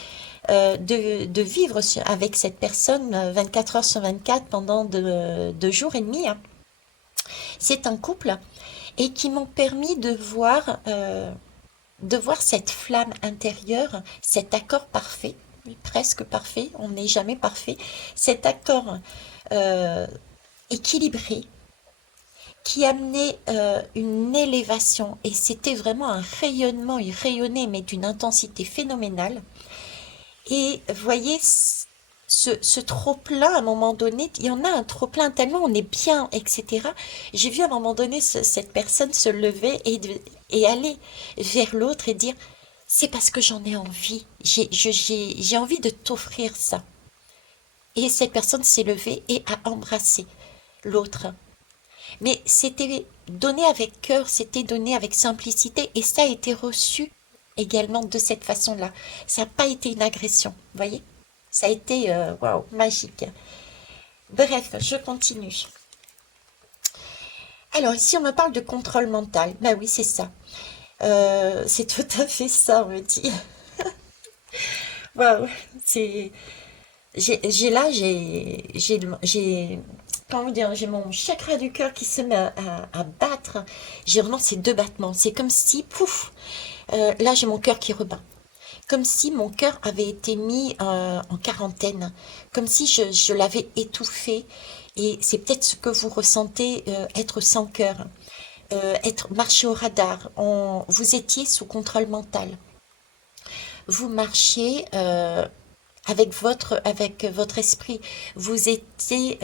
de vivre avec cette personne 24 heures sur 24 pendant 2 jours et demi, hein. C'est un couple et qui m'ont permis de voir cette flamme intérieure, cet accord parfait, oui, presque parfait, on n'est jamais parfait, cet accord euh, équilibré qui amenait une élévation et c'était vraiment un rayonnement, il rayonnait mais d'une intensité phénoménale. Et vous voyez, ce trop-plein, à un moment donné, il y en a un trop-plein tellement on est bien, etc. J'ai vu à un moment donné cette personne se lever et aller vers l'autre et dire, c'est parce que j'en ai envie, j'ai envie de t'offrir ça. Et cette personne s'est levée et a embrassé l'autre. Mais c'était donné avec cœur, c'était donné avec simplicité et ça a été reçu également de cette façon-là. Ça n'a pas été une agression, vous voyez? Ça a été, waouh, magique. Bref, je continue. Alors ici, on me parle de contrôle mental. Ben oui, c'est ça. C'est tout à fait ça, on me dit. Waouh, c'est... J'ai là, comment dire, j'ai mon chakra du cœur qui se met à battre. J'ai vraiment ces deux battements. C'est comme si, pouf, là j'ai mon cœur qui rebat. Comme si mon cœur avait été mis en quarantaine. Comme si je l'avais étouffé. Et c'est peut-être ce que vous ressentez, être sans cœur, être marcher au radar. Vous étiez sous contrôle mental. Vous marchez avec votre esprit. Vous étiez,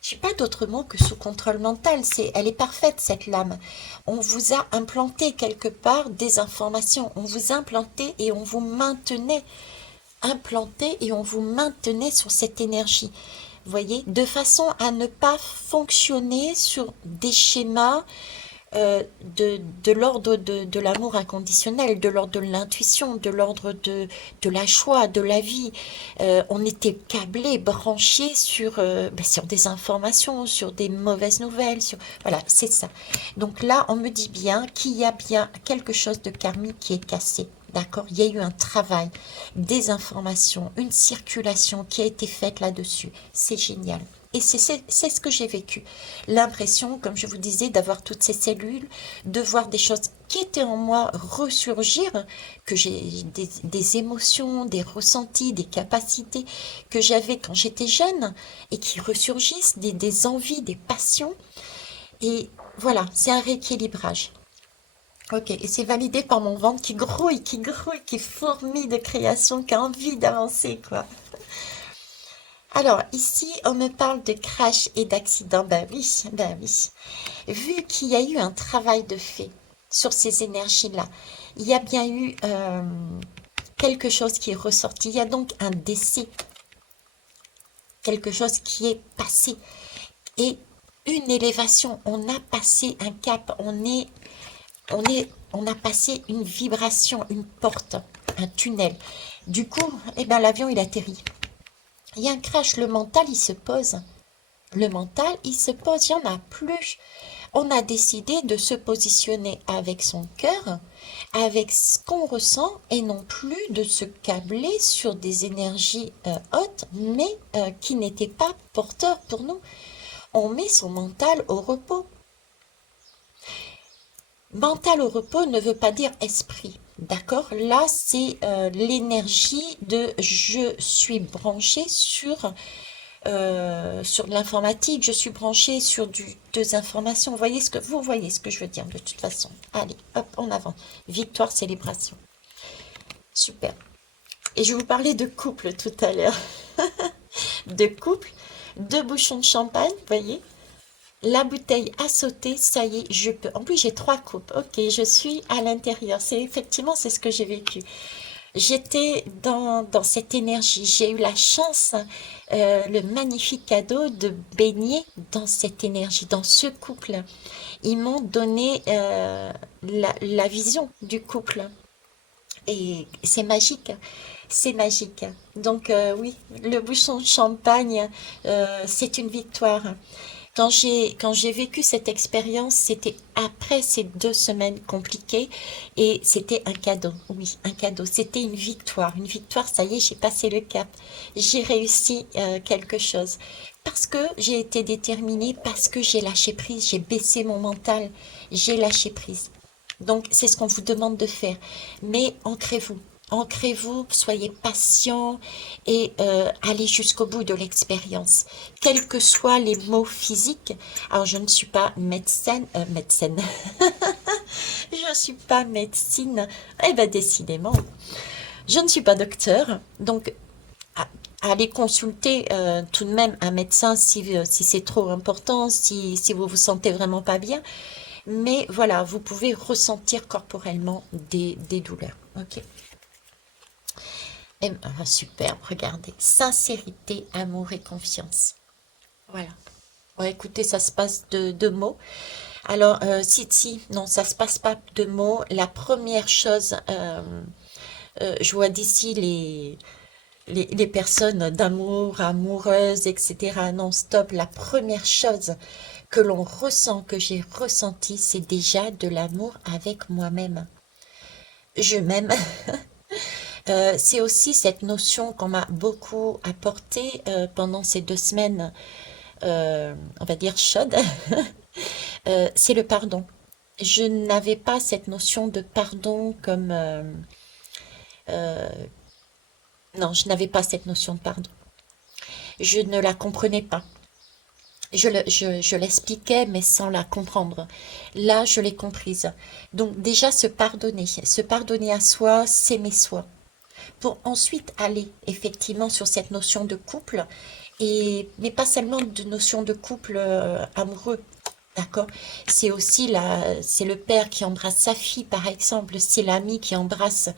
je n'ai pas d'autre mot que sous contrôle mental. Elle est parfaite, cette lame. On vous a implanté quelque part des informations. On vous implantait et on vous maintenait implanté et on vous maintenait sur cette énergie. Vous voyez, de façon à ne pas fonctionner sur des schémas de l'ordre de l'amour inconditionnel, de l'ordre de l'intuition, de l'ordre de la joie, de la vie. On était câblés, branchés sur des informations, sur des mauvaises nouvelles. Voilà, c'est ça. Donc là, on me dit bien qu'il y a bien quelque chose de karmique qui est cassé. D'accord? Il y a eu un travail, des informations, une circulation qui a été faite là-dessus. C'est génial. Et c'est ce que j'ai vécu. L'impression, comme je vous disais, d'avoir toutes ces cellules, de voir des choses qui étaient en moi ressurgir, que j'ai des émotions, des ressentis, des capacités que j'avais quand j'étais jeune et qui ressurgissent, des envies, des passions. Et voilà, c'est un rééquilibrage. Ok, et c'est validé par mon ventre qui grouille, qui fourmille de création, qui a envie d'avancer, quoi. Alors, ici, on me parle de crash et d'accident. Ben oui, ben oui. Vu qu'il y a eu un travail de fait sur ces énergies-là, il y a bien eu quelque chose qui est ressorti. Il y a donc un décès, quelque chose qui est passé. Et une élévation, on a passé un cap, on a passé une vibration, une porte, un tunnel. Du coup, eh ben, l'avion, il atterrit. Il y a un crash, le mental, il se pose. Le mental, il se pose, il n'y en a plus. On a décidé de se positionner avec son cœur, avec ce qu'on ressent, et non plus de se câbler sur des énergies hautes, mais qui n'étaient pas porteurs pour nous. On met son mental au repos. Mental au repos ne veut pas dire esprit. D'accord? Là, c'est l'énergie de je suis branché sur de l'informatique, je suis branchée sur deux informations. Vous voyez ce que je veux dire de toute façon. Allez, hop, en avant. Victoire, célébration. Super. Et je vais vous parler de couple tout à l'heure. De couple, deux bouchons de champagne, vous voyez. La bouteille a sauté, ça y est, je peux. En plus, j'ai trois coupes. Ok, je suis à l'intérieur. C'est ce que j'ai vécu. J'étais dans cette énergie. J'ai eu la chance, le magnifique cadeau de baigner dans cette énergie, dans ce couple. Ils m'ont donné la vision du couple. Et c'est magique, c'est magique. Donc oui, le bouchon de champagne, c'est une victoire. Quand j'ai vécu cette expérience, c'était après ces 2 semaines compliquées et c'était un cadeau, oui, un cadeau. C'était une victoire. Une victoire, ça y est, j'ai passé le cap. J'ai réussi quelque chose. Parce que j'ai été déterminée, parce que j'ai lâché prise, j'ai baissé mon mental, j'ai lâché prise. Donc, c'est ce qu'on vous demande de faire. Mais ancrez-vous. Ancrez-vous, soyez patient et allez jusqu'au bout de l'expérience. Quels que soient les mots physiques. Alors, je ne suis pas médecin. Je ne suis pas médecine. Eh bien, décidément, je ne suis pas docteur. Donc, allez consulter tout de même un médecin si c'est trop important, si vous vous sentez vraiment pas bien. Mais voilà, vous pouvez ressentir corporellement des douleurs. Ok. Super, regardez. Sincérité, amour et confiance. Voilà. Ouais, écoutez, ça se passe de mots. Alors, si, non, ça se passe pas de mots. La première chose, je vois d'ici les personnes d'amour, amoureuses, etc. Non, stop. La première chose que l'on ressent, que j'ai ressenti, c'est déjà de l'amour avec moi-même. Je m'aime. C'est aussi cette notion qu'on m'a beaucoup apportée pendant ces 2 semaines, on va dire chaudes, c'est le pardon. Je n'avais pas cette notion de pardon comme... euh, non, je n'avais pas cette notion de pardon. Je ne la comprenais pas. Je l'expliquais, mais sans la comprendre. Là, je l'ai comprise. Donc déjà, se pardonner à soi, s'aimer soi, pour ensuite aller effectivement sur cette notion de couple, mais pas seulement de notion de couple amoureux, d'accord? C'est aussi c'est le père qui embrasse sa fille, par exemple, c'est l'ami qui embrasse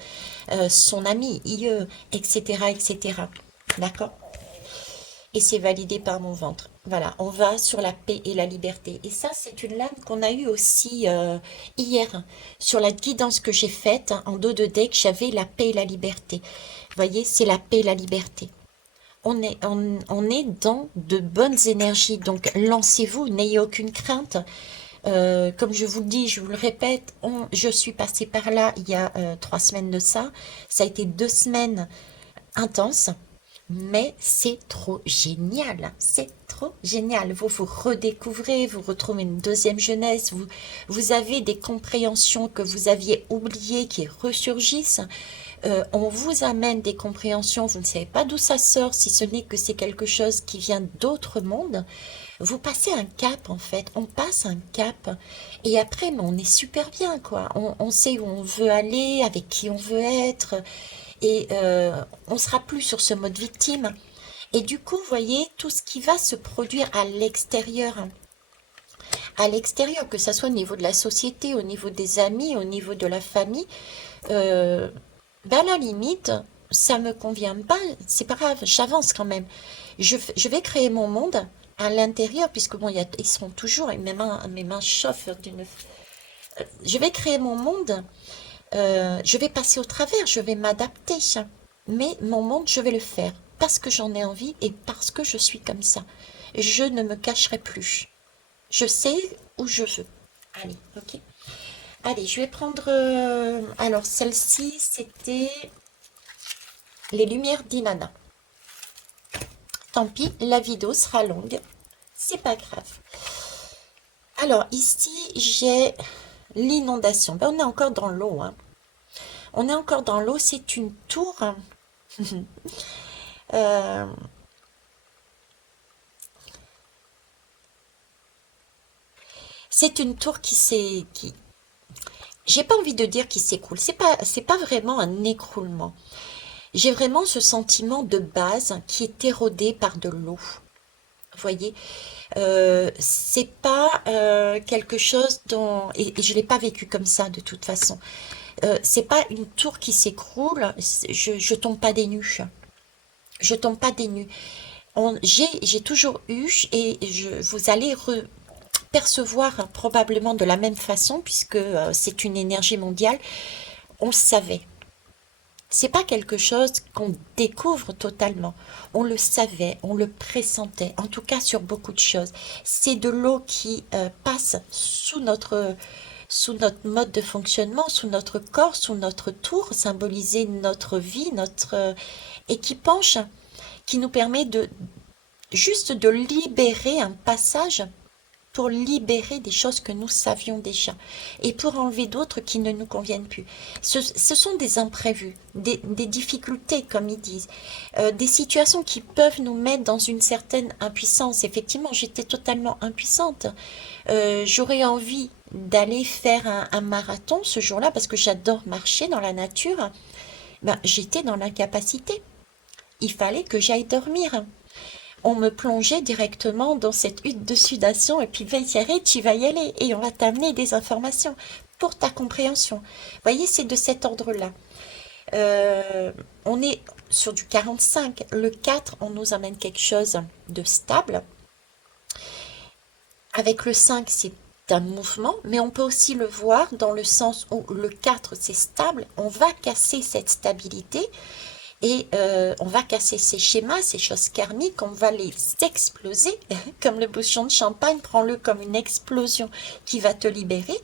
son ami, etc., etc. D'accord? Et c'est validé par mon ventre. Voilà, on va sur la paix et la liberté. Et ça, c'est une lame qu'on a eue aussi hier, sur la guidance que j'ai faite en dos de deck, j'avais la paix et la liberté. Vous voyez, c'est la paix et la liberté. On est dans de bonnes énergies, donc lancez-vous, n'ayez aucune crainte. Comme je vous le dis, je vous le répète, je suis passée par là il y a 3 semaines de ça. Ça a été 2 semaines intenses. Mais c'est trop génial, c'est trop génial. Vous vous redécouvrez, vous retrouvez une deuxième jeunesse, vous avez des compréhensions que vous aviez oubliées qui ressurgissent. On vous amène des compréhensions, vous ne savez pas d'où ça sort, si ce n'est que c'est quelque chose qui vient d'autres mondes. Vous passez un cap en fait, on passe un cap et après mais on est super bien quoi. On sait où on veut aller, avec qui on veut être et on sera plus sur ce mode victime. Et du coup, vous voyez, tout ce qui va se produire à l'extérieur, que ce soit au niveau de la société, au niveau des amis, au niveau de la famille, euh, ben à la limite, ça me convient pas, c'est pas grave, j'avance quand même. Je vais créer mon monde à l'intérieur, puisque bon, ils seront toujours, et mes mains chauffent je vais créer mon monde, je vais passer au travers, je vais m'adapter, mais mon monde, je vais le faire parce que j'en ai envie et parce que je suis comme ça. Je ne me cacherai plus. Je sais où je veux. Allez, ok. Allez, je vais prendre. Alors, celle-ci, c'était les lumières d'Inanna. Tant pis, la vidéo sera longue. C'est pas grave. Alors, ici, j'ai l'inondation. Ben, on est encore dans l'eau, hein. On est encore dans l'eau. C'est une tour. Euh, c'est une tour j'ai pas envie de dire qui s'écroule. C'est pas vraiment un écroulement. J'ai vraiment ce sentiment de base qui est érodé par de l'eau. Vous voyez, c'est pas quelque chose dont, et je l'ai pas vécu comme ça de toute façon. C'est pas une tour qui s'écroule. Je tombe pas des nues. Je tombe pas des nues. J'ai toujours eu et vous allez percevoir probablement de la même façon puisque c'est une énergie mondiale. On le savait. C'est pas quelque chose qu'on découvre totalement. On le savait, on le pressentait, en tout cas sur beaucoup de choses. C'est de l'eau qui passe sous notre mode de fonctionnement, sous notre corps, sous notre tour, symboliser notre vie, notre et qui penche, qui nous permet de juste de libérer un passage pour libérer des choses que nous savions déjà et pour enlever d'autres qui ne nous conviennent plus. Ce sont des imprévus, des difficultés, comme ils disent, des situations qui peuvent nous mettre dans une certaine impuissance. Effectivement, j'étais totalement impuissante. J'aurais envie d'aller faire un marathon ce jour-là parce que j'adore marcher dans la nature. Ben, j'étais dans l'incapacité. Il fallait que j'aille dormir. On me plongeait directement dans cette hutte de sudation et puis vas y aller, tu vas y aller et on va t'amener des informations pour ta compréhension. Vous voyez, c'est de cet ordre-là. On est sur du 45. Le 4, on nous amène quelque chose de stable. Avec le 5, c'est un mouvement, mais on peut aussi le voir dans le sens où le 4, c'est stable. On va casser cette stabilité. Et on va casser ces schémas, ces choses karmiques, on va les exploser, comme le bouchon de champagne, prends-le comme une explosion qui va te libérer,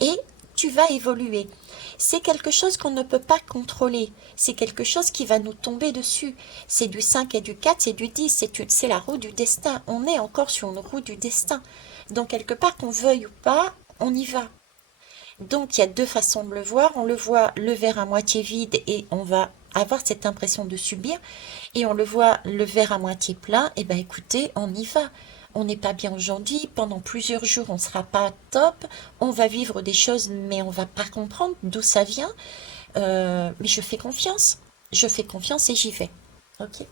et tu vas évoluer. C'est quelque chose qu'on ne peut pas contrôler, c'est quelque chose qui va nous tomber dessus. C'est du 5 et du 4, c'est du 10, c'est la roue du destin. On est encore sur une roue du destin. Donc quelque part, qu'on veuille ou pas, on y va. Donc il y a deux façons de le voir. On le voit le verre à moitié vide et on va avoir cette impression de subir. Et on le voit le verre à moitié plein. Et ben écoutez, on y va. On n'est pas bien aujourd'hui. Pendant plusieurs jours, on ne sera pas top. On va vivre des choses, mais on va pas comprendre d'où ça vient. Mais je fais confiance. Je fais confiance et j'y vais. Ok.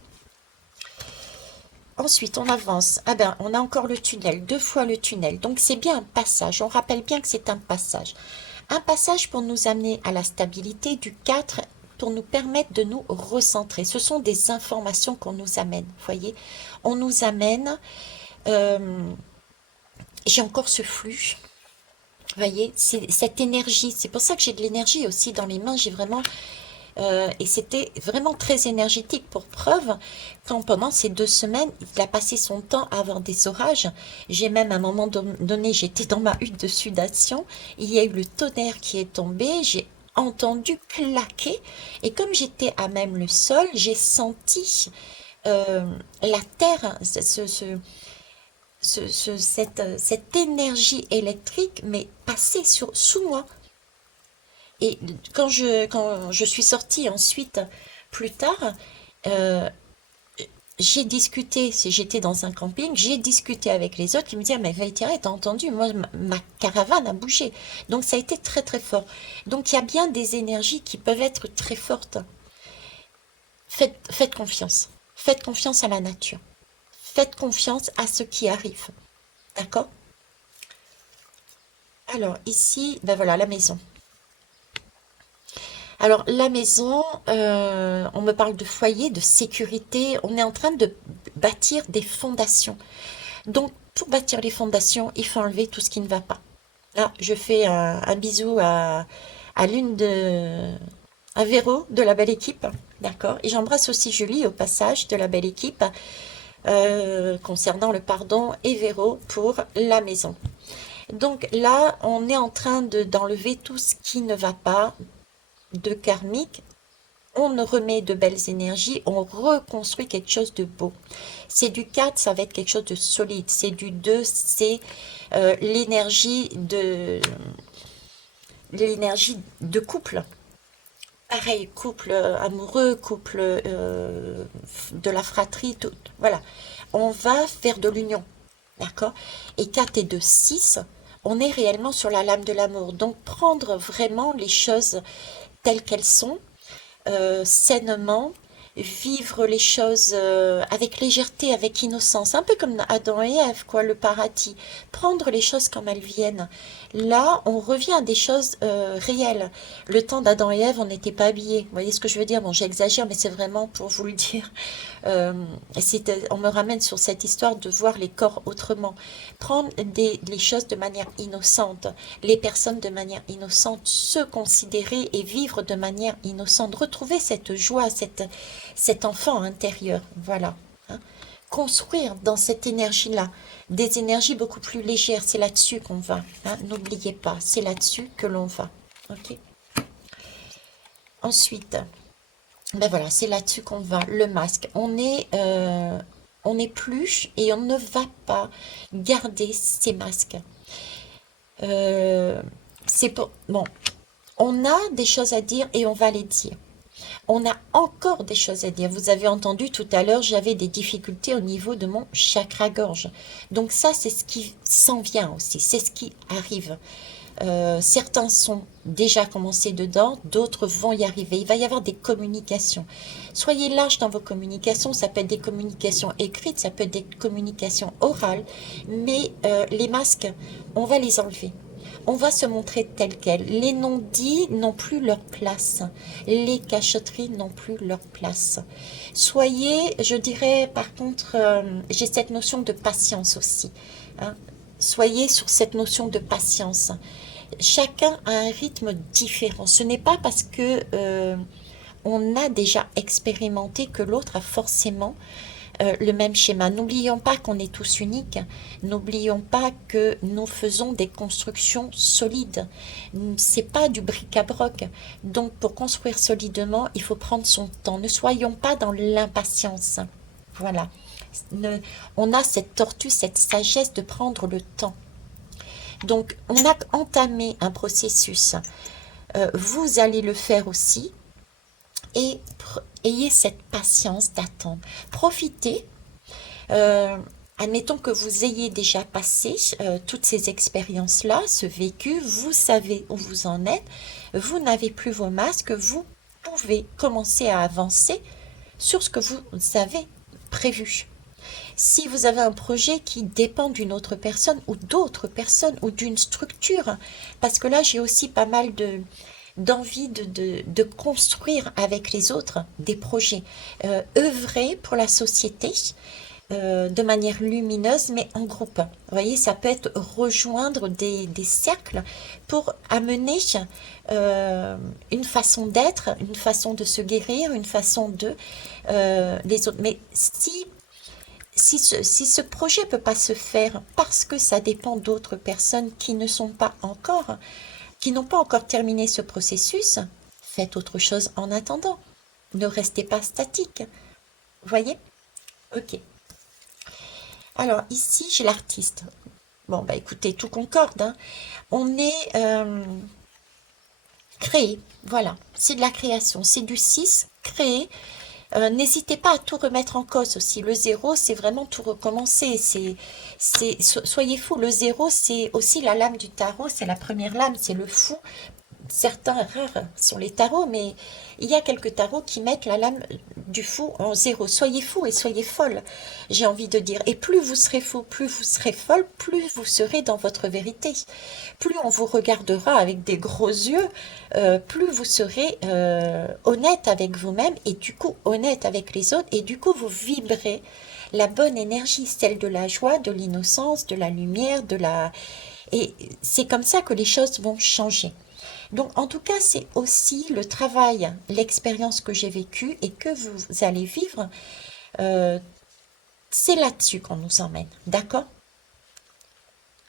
Ensuite, on avance. Ah ben, on a encore le tunnel, deux fois le tunnel. Donc, c'est bien un passage. On rappelle bien que c'est un passage. Un passage pour nous amener à la stabilité du 4, pour nous permettre de nous recentrer. Ce sont des informations qu'on nous amène. Vous voyez, on nous amène. euh, j'ai encore ce flux. Vous voyez, c'est cette énergie. C'est pour ça que j'ai de l'énergie aussi dans les mains. J'ai vraiment et c'était vraiment très énergétique pour preuve quand pendant ces 2 semaines, il a passé son temps à avoir des orages. J'ai même à un moment donné, j'étais dans ma hutte de sudation, il y a eu le tonnerre qui est tombé, j'ai entendu claquer et comme j'étais à même le sol, j'ai senti la terre, cette énergie électrique, mais passer sous moi. Et quand je suis sortie ensuite, plus tard, euh, j'ai discuté, si j'étais dans un camping, j'ai discuté avec les autres qui me disaient, mais Vaïtira, t'as entendu, moi, ma caravane a bougé. Donc ça a été très très fort. Donc il y a bien des énergies qui peuvent être très fortes. Faites confiance. Faites confiance à la nature. Faites confiance à ce qui arrive. D'accord? Alors ici, ben voilà, la maison. Alors, la maison, on me parle de foyer, de sécurité. On est en train de bâtir des fondations. Donc, pour bâtir les fondations, il faut enlever tout ce qui ne va pas. Là, je fais un bisou à à Véro de la belle équipe. D'accord? Et j'embrasse aussi Julie au passage de la belle équipe concernant le pardon et Véro pour la maison. Donc là, on est en train d'enlever tout ce qui ne va pas, de karmique, on remet de belles énergies, on reconstruit quelque chose de beau. C'est du 4, ça va être quelque chose de solide. C'est du 2, c'est l'énergie de couple. Pareil, couple amoureux, couple de la fratrie, tout. Voilà. On va faire de l'union. D'accord? Et 4 et 2, 6, on est réellement sur la lame de l'amour. Donc, prendre vraiment les choses telles qu'elles sont, sainement, vivre les choses avec légèreté, avec innocence, un peu comme Adam et Ève, quoi, le paradis, prendre les choses comme elles viennent. Là, on revient à des choses réelles. Le temps d'Adam et Ève, on n'était pas habillés. Vous voyez ce que je veux dire? Bon, j'exagère, mais c'est vraiment pour vous le dire. Euh, on me ramène sur cette histoire de voir les corps autrement. Prendre les choses de manière innocente, les personnes de manière innocente, se considérer et vivre de manière innocente. Retrouver cette joie, cet enfant intérieur. Voilà. Hein. Construire dans cette énergie-là, des énergies beaucoup plus légères. C'est là-dessus qu'on va. Hein. N'oubliez pas, c'est là-dessus que l'on va. Ok. Ensuite, ben voilà, c'est là-dessus qu'on va. Le masque. On est plus et on ne va pas garder ces masques. Euh, c'est pour, bon, on a des choses à dire et on va les dire. On a encore des choses à dire. Vous avez entendu tout à l'heure, j'avais des difficultés au niveau de mon chakra-gorge. Donc ça, c'est ce qui s'en vient aussi. C'est ce qui arrive. Certains sont déjà commencés dedans, d'autres vont y arriver. Il va y avoir des communications. Soyez large dans vos communications. Ça peut être des communications écrites, ça peut être des communications orales. Mais les masques, on va les enlever. On va se montrer tel quel. Les non-dits n'ont plus leur place. Les cachotteries n'ont plus leur place. Soyez, je dirais, par contre, j'ai cette notion de patience aussi. Hein. Soyez sur cette notion de patience. Chacun a un rythme différent. Ce n'est pas parce que on a déjà expérimenté que l'autre a forcément le même schéma. N'oublions pas qu'on est tous uniques. N'oublions pas que nous faisons des constructions solides. C'est pas du bric-à-broc. Donc, pour construire solidement, il faut prendre son temps. Ne soyons pas dans l'impatience. Voilà. On a cette tortue, cette sagesse de prendre le temps. Donc, on a entamé un processus. Vous allez le faire aussi. Et ayez cette patience d'attendre. Profitez. Euh, Admettons que vous ayez déjà passé toutes ces expériences-là, ce vécu, vous savez où vous en êtes, vous n'avez plus vos masques, vous pouvez commencer à avancer sur ce que vous avez prévu. Si vous avez un projet qui dépend d'une autre personne ou d'autres personnes ou d'une structure, parce que là j'ai aussi pas mal d'envie de construire avec les autres des projets, œuvrer pour la société de manière lumineuse mais en groupe. Vous voyez, ça peut être rejoindre des cercles pour amener une façon d'être, une façon de se guérir, une façon de les autres. Mais si ce projet ne peut pas se faire parce que ça dépend d'autres personnes qui ne sont pas encore, qui n'ont pas encore terminé ce processus, faites autre chose en attendant. Ne restez pas statique. Vous voyez? Ok. Alors ici, j'ai l'artiste. Bon, bah écoutez, tout concorde. Hein. On est créé. Voilà. C'est de la création. C'est du 6 créé. N'hésitez pas à tout remettre en cause aussi. Le zéro, c'est vraiment tout recommencer. Soyez fous. Le zéro, c'est aussi la lame du tarot. C'est la première lame. C'est le fou. Certains rares sont les tarots, mais il y a quelques tarots qui mettent la lame du fou en zéro. Soyez fous et soyez folle, j'ai envie de dire. Et plus vous serez fou, plus vous serez folle, plus vous serez dans votre vérité. Plus on vous regardera avec des gros yeux, plus vous serez honnête avec vous-même et du coup honnête avec les autres. Et du coup, vous vibrez la bonne énergie, celle de la joie, de l'innocence, de la lumière, de la... Et c'est comme ça que les choses vont changer. Donc, en tout cas, c'est aussi le travail, l'expérience que j'ai vécue et que vous allez vivre. euh, c'est là-dessus qu'on nous emmène. D'accord?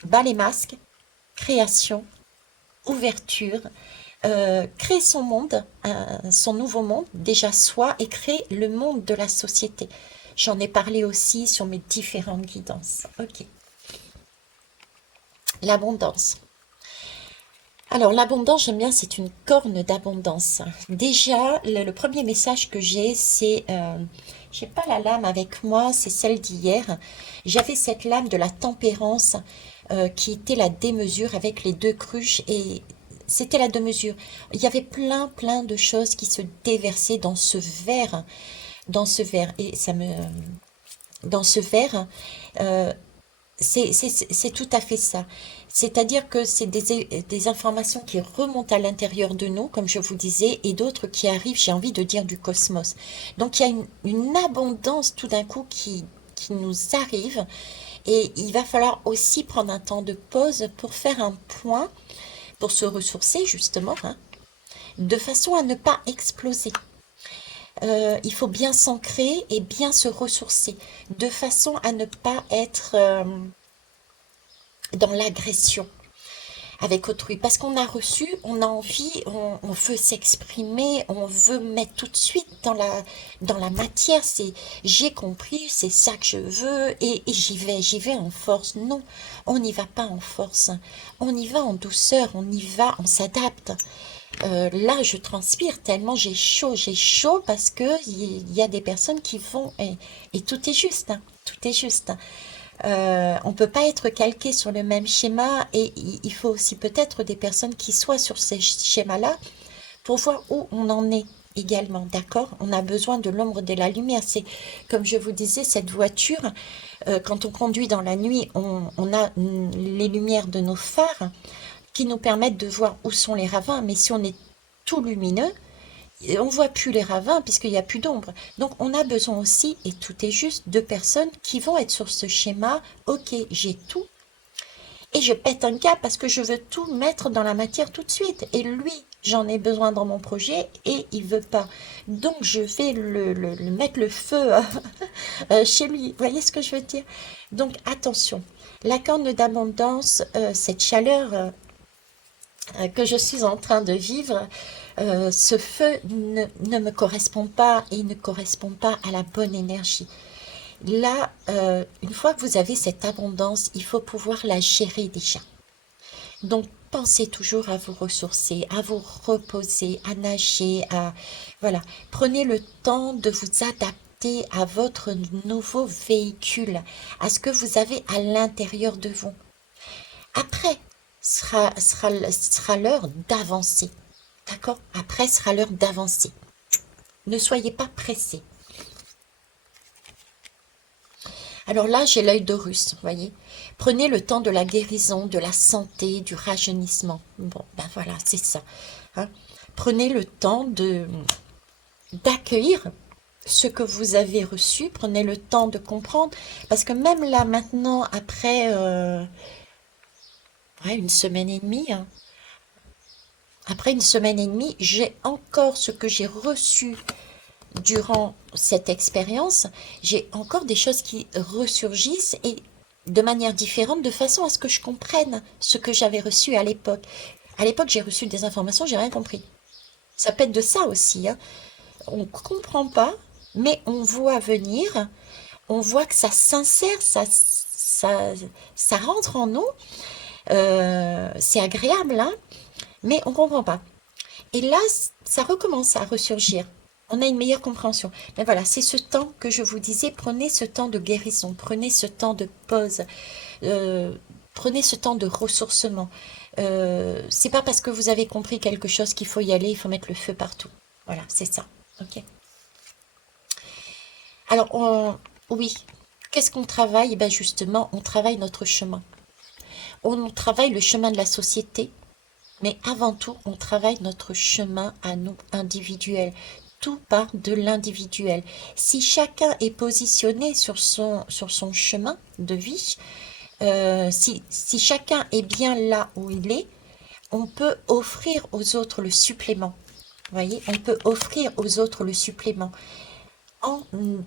Bas les masques, création, ouverture, créer son monde, son nouveau monde, déjà soi, et créer le monde de la société. J'en ai parlé aussi sur mes différentes guidances. Ok. L'abondance. Alors, l'abondance, j'aime bien, c'est une corne d'abondance. Déjà, le premier message que j'ai, c'est, j'ai pas la lame avec moi, c'est celle d'hier. J'avais cette lame de la tempérance qui était la démesure avec les deux cruches et c'était la démesure. Il y avait plein de choses qui se déversaient dans ce verre dans ce verre. Et dans ce verre, euh, c'est tout à fait ça. C'est-à-dire que c'est des informations qui remontent à l'intérieur de nous, comme je vous disais, et d'autres qui arrivent, j'ai envie de dire, du cosmos. Donc il y a une abondance tout d'un coup qui nous arrive, et il va falloir aussi prendre un temps de pause pour faire un point, pour se ressourcer justement, hein, de façon à ne pas exploser. Il faut bien s'ancrer et bien se ressourcer, de façon à ne pas être dans l'agression avec autrui. Parce qu'on a reçu, on a envie, on veut s'exprimer, on veut mettre tout de suite dans la matière. C'est j'ai compris, c'est ça que je veux et j'y vais en force. Non, on n'y va pas en force. On y va en douceur, on y va, on s'adapte. Là, je transpire tellement j'ai chaud parce que il y a des personnes qui vont et tout est juste, hein, tout est juste. On ne peut pas être calqué sur le même schéma et il faut aussi peut-être des personnes qui soient sur ces schémas-là pour voir où on en est également, d'accord? On a besoin de l'ombre et de la lumière. C'est comme je vous disais, cette voiture, quand on conduit dans la nuit, on a les lumières de nos phares qui nous permettent de voir où sont les ravins, mais si on est tout lumineux, on ne voit plus les ravins puisqu'il n'y a plus d'ombre. Donc on a besoin aussi, et tout est juste, de personnes qui vont être sur ce schéma. Ok, j'ai tout, et je pète un câble parce que je veux tout mettre dans la matière tout de suite. Et lui, j'en ai besoin dans mon projet et il veut pas. Donc je vais le mettre le feu chez lui. Vous voyez ce que je veux dire? Donc attention, la corne d'abondance, cette chaleur que je suis en train de vivre, ce feu ne me correspond pas et ne correspond pas à la bonne énergie. Là, une fois que vous avez cette abondance, il faut pouvoir la gérer déjà. Donc, pensez toujours à vous ressourcer, à vous reposer, à nager, à... Voilà. Prenez le temps de vous adapter à votre nouveau véhicule, à ce que vous avez à l'intérieur de vous. Après, sera l'heure d'avancer. D'accord? Après sera l'heure d'avancer. Ne soyez pas pressés. Alors là, j'ai l'œil de russe, vous voyez. Prenez le temps de la guérison, de la santé, du rajeunissement. Bon, ben voilà, c'est ça, hein. Prenez le temps d'accueillir ce que vous avez reçu. Prenez le temps de comprendre. Parce que même là, maintenant, après ouais, une semaine et demie, hein, après une semaine et demie, j'ai encore ce que j'ai reçu durant cette expérience, j'ai encore des choses qui ressurgissent et de manière différente, de façon à ce que je comprenne ce que j'avais reçu à l'époque. À l'époque, j'ai reçu des informations, j'ai rien compris. Ça peut être de ça aussi, hein. On ne comprend pas, mais on voit venir, on voit que ça s'insère, ça rentre en nous. C'est agréable, hein, mais on ne comprend pas. Et là, ça recommence à ressurgir. On a une meilleure compréhension. Mais voilà, c'est ce temps que je vous disais, prenez ce temps de guérison, prenez ce temps de pause, euh, prenez ce temps de ressourcement. C'est pas parce que vous avez compris quelque chose qu'il faut y aller, il faut mettre le feu partout. Voilà, c'est ça. Ok. Alors, oui, qu'est-ce qu'on travaille? Eh ben justement, on travaille notre chemin. On travaille le chemin de la société, mais avant tout, on travaille notre chemin à nous individuel. Tout part de l'individuel. Si chacun est positionné sur son chemin de vie, si chacun est bien là où il est, on peut offrir aux autres le supplément. Vous voyez, on peut offrir aux autres le supplément en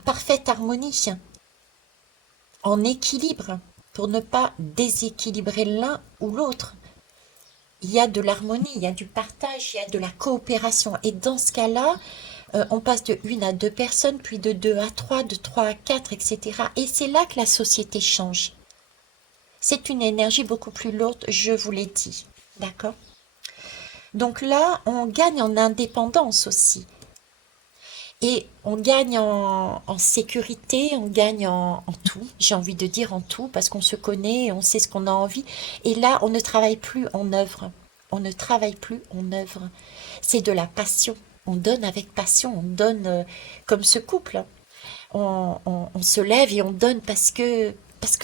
parfaite harmonie, en équilibre, pour ne pas déséquilibrer l'un ou l'autre. Il y a de l'harmonie, il y a du partage, il y a de la coopération. Et dans ce cas-là, on passe de une à deux personnes, puis de deux à trois, de trois à quatre, etc. Et c'est là que la société change. C'est une énergie beaucoup plus lourde, je vous l'ai dit. D'accord? Donc là, on gagne en indépendance aussi. Et on gagne en sécurité, on gagne en tout, j'ai envie de dire en tout, parce qu'on se connaît, on sait ce qu'on a envie. Et là, on ne travaille plus en œuvre. On ne travaille plus en œuvre. C'est de la passion. On donne avec passion, on donne comme ce couple, hein. On se lève et on donne parce que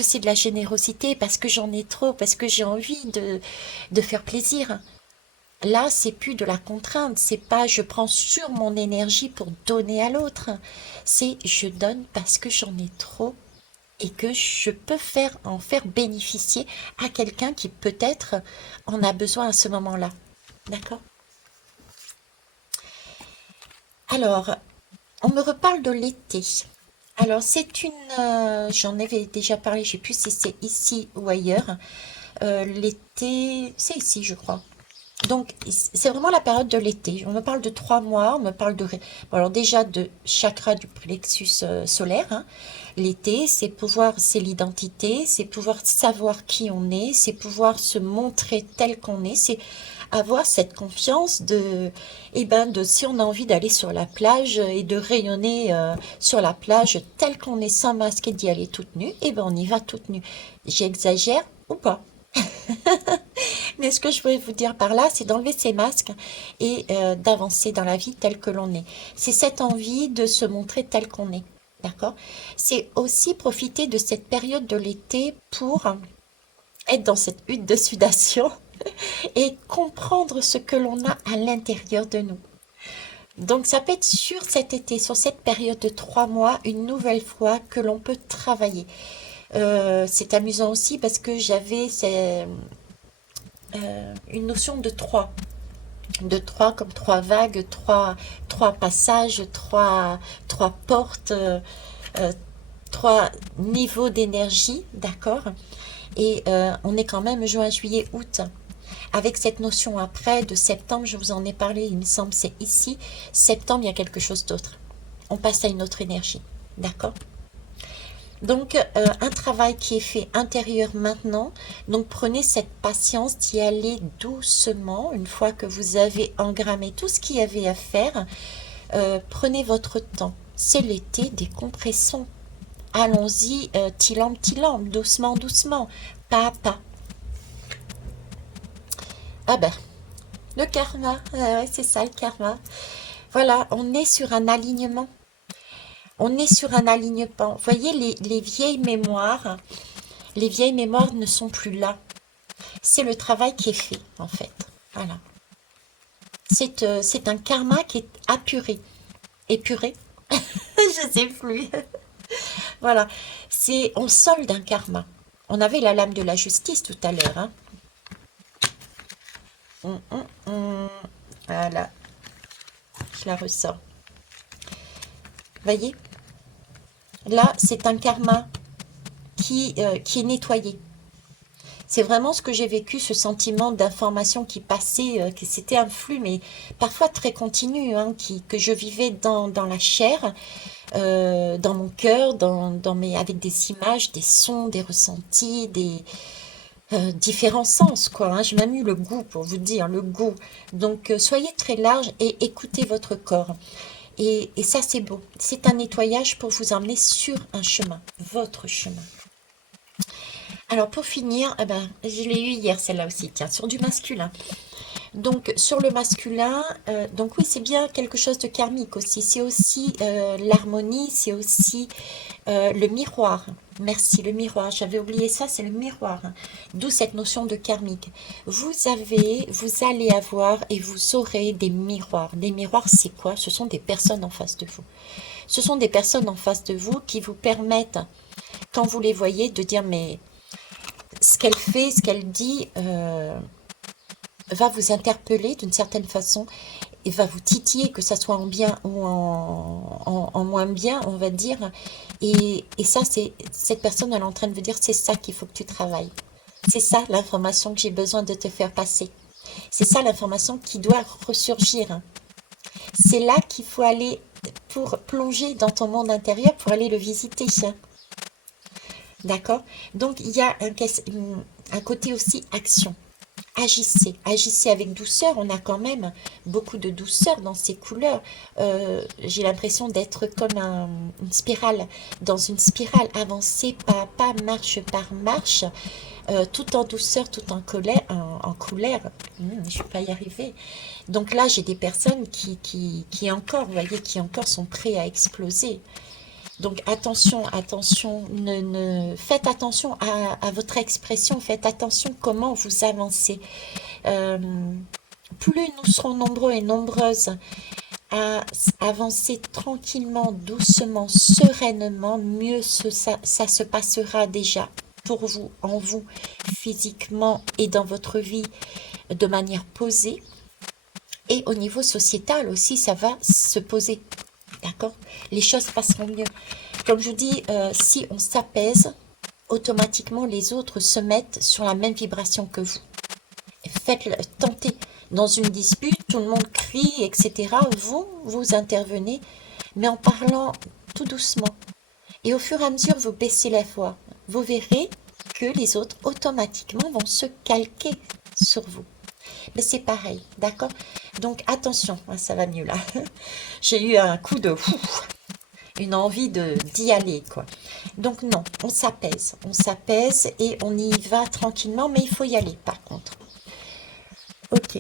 c'est de la générosité, parce que j'en ai trop, parce que j'ai envie de faire plaisir. Là, c'est plus de la contrainte, c'est pas je prends sur mon énergie pour donner à l'autre. C'est je donne parce que j'en ai trop et que je peux en faire bénéficier à quelqu'un qui peut-être en a besoin à ce moment-là. D'accord? Alors, on me reparle de l'été. Alors, j'en avais déjà parlé, je ne sais plus si c'est ici ou ailleurs. L'été, c'est ici, je crois. Donc, c'est vraiment la période de l'été. On me parle de 3 mois, on me parle bon, alors déjà de chakra du plexus solaire, hein. L'été, c'est l'identité, c'est pouvoir savoir qui on est, c'est pouvoir se montrer tel qu'on est, c'est avoir cette confiance de si on a envie d'aller sur la plage et de rayonner sur la plage tel qu'on est sans masque et d'y aller toute nue, on y va toute nue. J'exagère ou pas? Mais ce que je voulais vous dire par là, c'est d'enlever ces masques et d'avancer dans la vie telle que l'on est. C'est cette envie de se montrer tel qu'on est. D'accord? C'est aussi profiter de cette période de l'été pour être dans cette hutte de sudation et comprendre ce que l'on a à l'intérieur de nous. Donc ça peut être sur cet été, sur cette période de 3 mois, une nouvelle fois que l'on peut travailler. C'est amusant aussi parce que j'avais une notion de trois comme 3 vagues, trois passages, trois portes, 3 niveaux d'énergie, d'accord? Et on est quand même juin, juillet, août. Avec cette notion après de septembre, je vous en ai parlé, il me semble, c'est ici. Septembre, il y a quelque chose d'autre. On passe à une autre énergie, d'accord? Donc, un travail qui est fait intérieur maintenant. Donc, prenez cette patience d'y aller doucement. Une fois que vous avez engrammé tout ce qu'il y avait à faire, prenez votre temps. C'est l'été, décompressons. Allons-y, tilam, doucement, doucement, pas à pas. Ah ben, le karma, ouais, c'est ça le karma. Voilà, on est sur un alignement. On est sur un alignement. Vous voyez, les vieilles mémoires ne sont plus là. C'est le travail qui est fait, en fait. Voilà. C'est un karma qui est apuré. Épuré? Je sais plus. Voilà. On solde un karma. On avait la lame de la justice tout à l'heure, hein. Voilà, je la ressens. Voyez, là, c'est un karma qui est nettoyé. C'est vraiment ce que j'ai vécu, ce sentiment d'information qui passait, que c'était un flux, mais parfois très continu, hein, que je vivais dans la chair, dans mon cœur, avec des images, des sons, des ressentis, des différents sens, quoi, hein. J'ai même eu le goût, pour vous dire, le goût. Donc, soyez très large et écoutez votre corps. Et ça, c'est beau. C'est un nettoyage pour vous emmener sur un chemin, votre chemin. Alors, pour finir, eh ben, je l'ai eu hier, celle-là aussi, tiens, sur du masculin. Donc, sur le masculin, donc oui, c'est bien quelque chose de karmique aussi. C'est aussi l'harmonie, c'est aussi le miroir. Merci, le miroir. J'avais oublié ça, c'est le miroir. D'où cette notion de karmique. Vous allez avoir et vous aurez des miroirs. Des miroirs, c'est quoi? Ce sont des personnes en face de vous. Ce sont des personnes en face de vous qui vous permettent, quand vous les voyez, de dire, mais ce qu'elle fait, ce qu'elle dit, va vous interpeller d'une certaine façon et va vous titiller, que ça soit en bien ou en moins bien, on va dire. Et ça, cette personne, elle est en train de vous dire, c'est ça qu'il faut que tu travailles. C'est ça l'information que j'ai besoin de te faire passer. C'est ça l'information qui doit ressurgir. C'est là qu'il faut aller pour plonger dans ton monde intérieur, pour aller le visiter. D'accord? Donc, il y a un côté aussi action. agissez avec douceur. On a quand même beaucoup de douceur dans ces couleurs. J'ai l'impression d'être comme une spirale, dans une spirale, avancée pas à pas, marche par marche, tout en douceur, tout en colère, en couleur. Je ne vais pas y arriver. Donc là, j'ai des personnes qui encore, vous voyez, qui encore sont prêts à exploser. Donc attention, attention, faites attention à votre expression, faites attention comment vous avancez. Euh, Plus nous serons nombreux et nombreuses à avancer tranquillement, doucement, sereinement, mieux ça se passera déjà pour vous, en vous, physiquement et dans votre vie de manière posée. Et au niveau sociétal aussi, ça va se poser. D'accord? Les choses passeront mieux. Comme je vous dis, si on s'apaise, automatiquement les autres se mettent sur la même vibration que vous. Faites-le, tentez. Dans une dispute, tout le monde crie, etc. Vous intervenez, mais en parlant tout doucement. Et au fur et à mesure, vous baissez la voix. Vous verrez que les autres, automatiquement, vont se calquer sur vous. Mais c'est pareil, d'accord? Donc attention, ça va mieux là. J'ai eu un coup de une envie d'y aller, quoi. Donc non, on s'apaise et on y va tranquillement, mais il faut y aller par contre. Ok.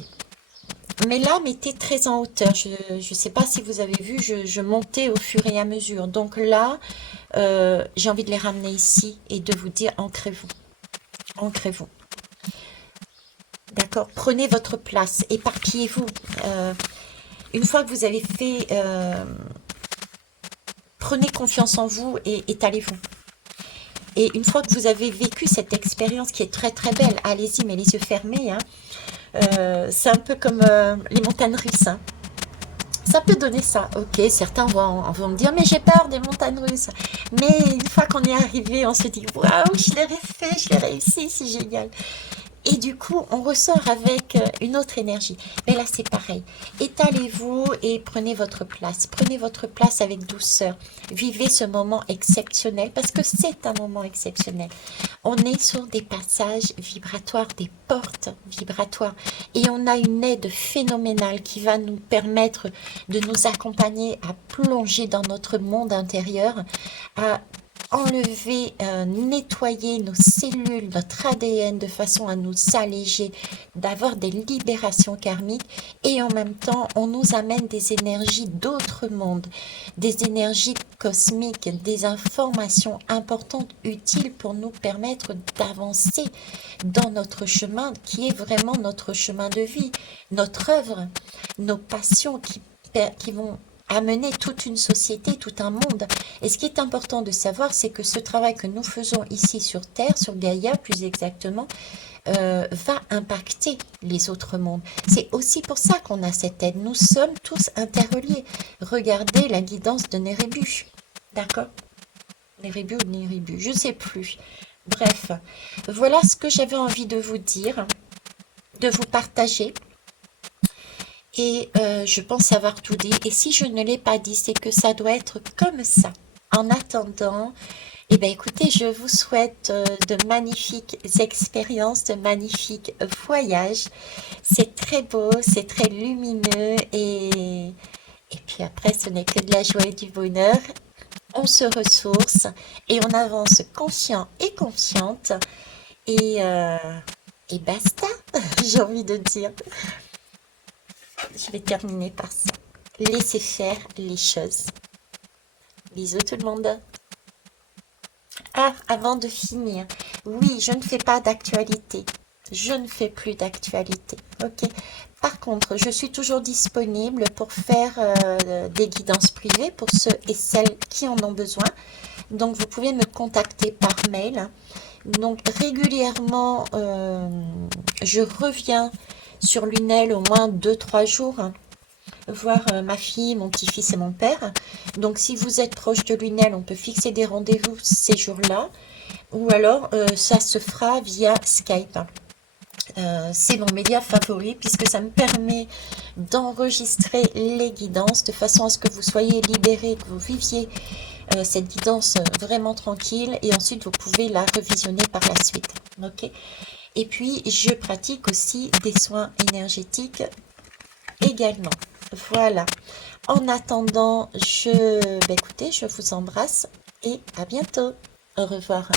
Mais là, mettez très en hauteur. Je ne sais pas si vous avez vu, je montais au fur et à mesure. Donc là, j'ai envie de les ramener ici et de vous dire, ancrez-vous. Ancrez-vous. D'accord? Prenez votre place, éparpillez-vous. Une fois que vous avez fait, prenez confiance en vous et étalez-vous. Et une fois que vous avez vécu cette expérience qui est très très belle, allez-y, mais les yeux fermés, hein. C'est un peu comme les montagnes russes, hein. Ça peut donner ça. Ok, certains vont me dire, mais j'ai peur des montagnes russes. Mais une fois qu'on est arrivé, on se dit, waouh, je l'ai fait, je l'ai réussi, c'est génial. Et du coup, on ressort avec une autre énergie. Mais là, c'est pareil. Étalez-vous et prenez votre place. Prenez votre place avec douceur. Vivez ce moment exceptionnel parce que c'est un moment exceptionnel. On est sur des passages vibratoires, des portes vibratoires. Et on a une aide phénoménale qui va nous permettre de nous accompagner à plonger dans notre monde intérieur, à enlever, nettoyer nos cellules, notre ADN de façon à nous alléger, d'avoir des libérations karmiques et en même temps on nous amène des énergies d'autres mondes, des énergies cosmiques, des informations importantes, utiles pour nous permettre d'avancer dans notre chemin qui est vraiment notre chemin de vie, notre œuvre, nos passions qui vont amener toute une société, tout un monde. Et ce qui est important de savoir, c'est que ce travail que nous faisons ici sur Terre, sur Gaïa plus exactement, va impacter les autres mondes. C'est aussi pour ça qu'on a cette aide. Nous sommes tous interreliés. Regardez la guidance de Nérébu. D'accord? Nérébu ou Néribu, je ne sais plus. Bref, voilà ce que j'avais envie de vous dire, de vous partager. Et je pense avoir tout dit. Et si je ne l'ai pas dit, c'est que ça doit être comme ça. En attendant, eh bien, écoutez, je vous souhaite de magnifiques expériences, de magnifiques voyages. C'est très beau, c'est très lumineux. Et puis après, ce n'est que de la joie et du bonheur. On se ressource et on avance conscient et consciente. Et basta, j'ai envie de dire. Je vais terminer par ça. Laissez faire les choses. Bisous tout le monde. Ah, avant de finir, oui, je ne fais pas d'actualité. Je ne fais plus d'actualité. Ok. Par contre, je suis toujours disponible pour faire des guidances privées pour ceux et celles qui en ont besoin. Donc, vous pouvez me contacter par mail. Donc, régulièrement, je reviens sur Lunel au moins 2-3 jours, voir ma fille, mon petit-fils et mon père. Donc si vous êtes proche de Lunel, on peut fixer des rendez-vous ces jours-là. Ou alors ça se fera via Skype. C'est mon média favori puisque ça me permet d'enregistrer les guidances de façon à ce que vous soyez libérés, que vous viviez cette guidance vraiment tranquille et ensuite vous pouvez la revisionner par la suite. Ok ? Et puis, je pratique aussi des soins énergétiques également. Voilà. En attendant, écoutez, je vous embrasse et à bientôt. Au revoir.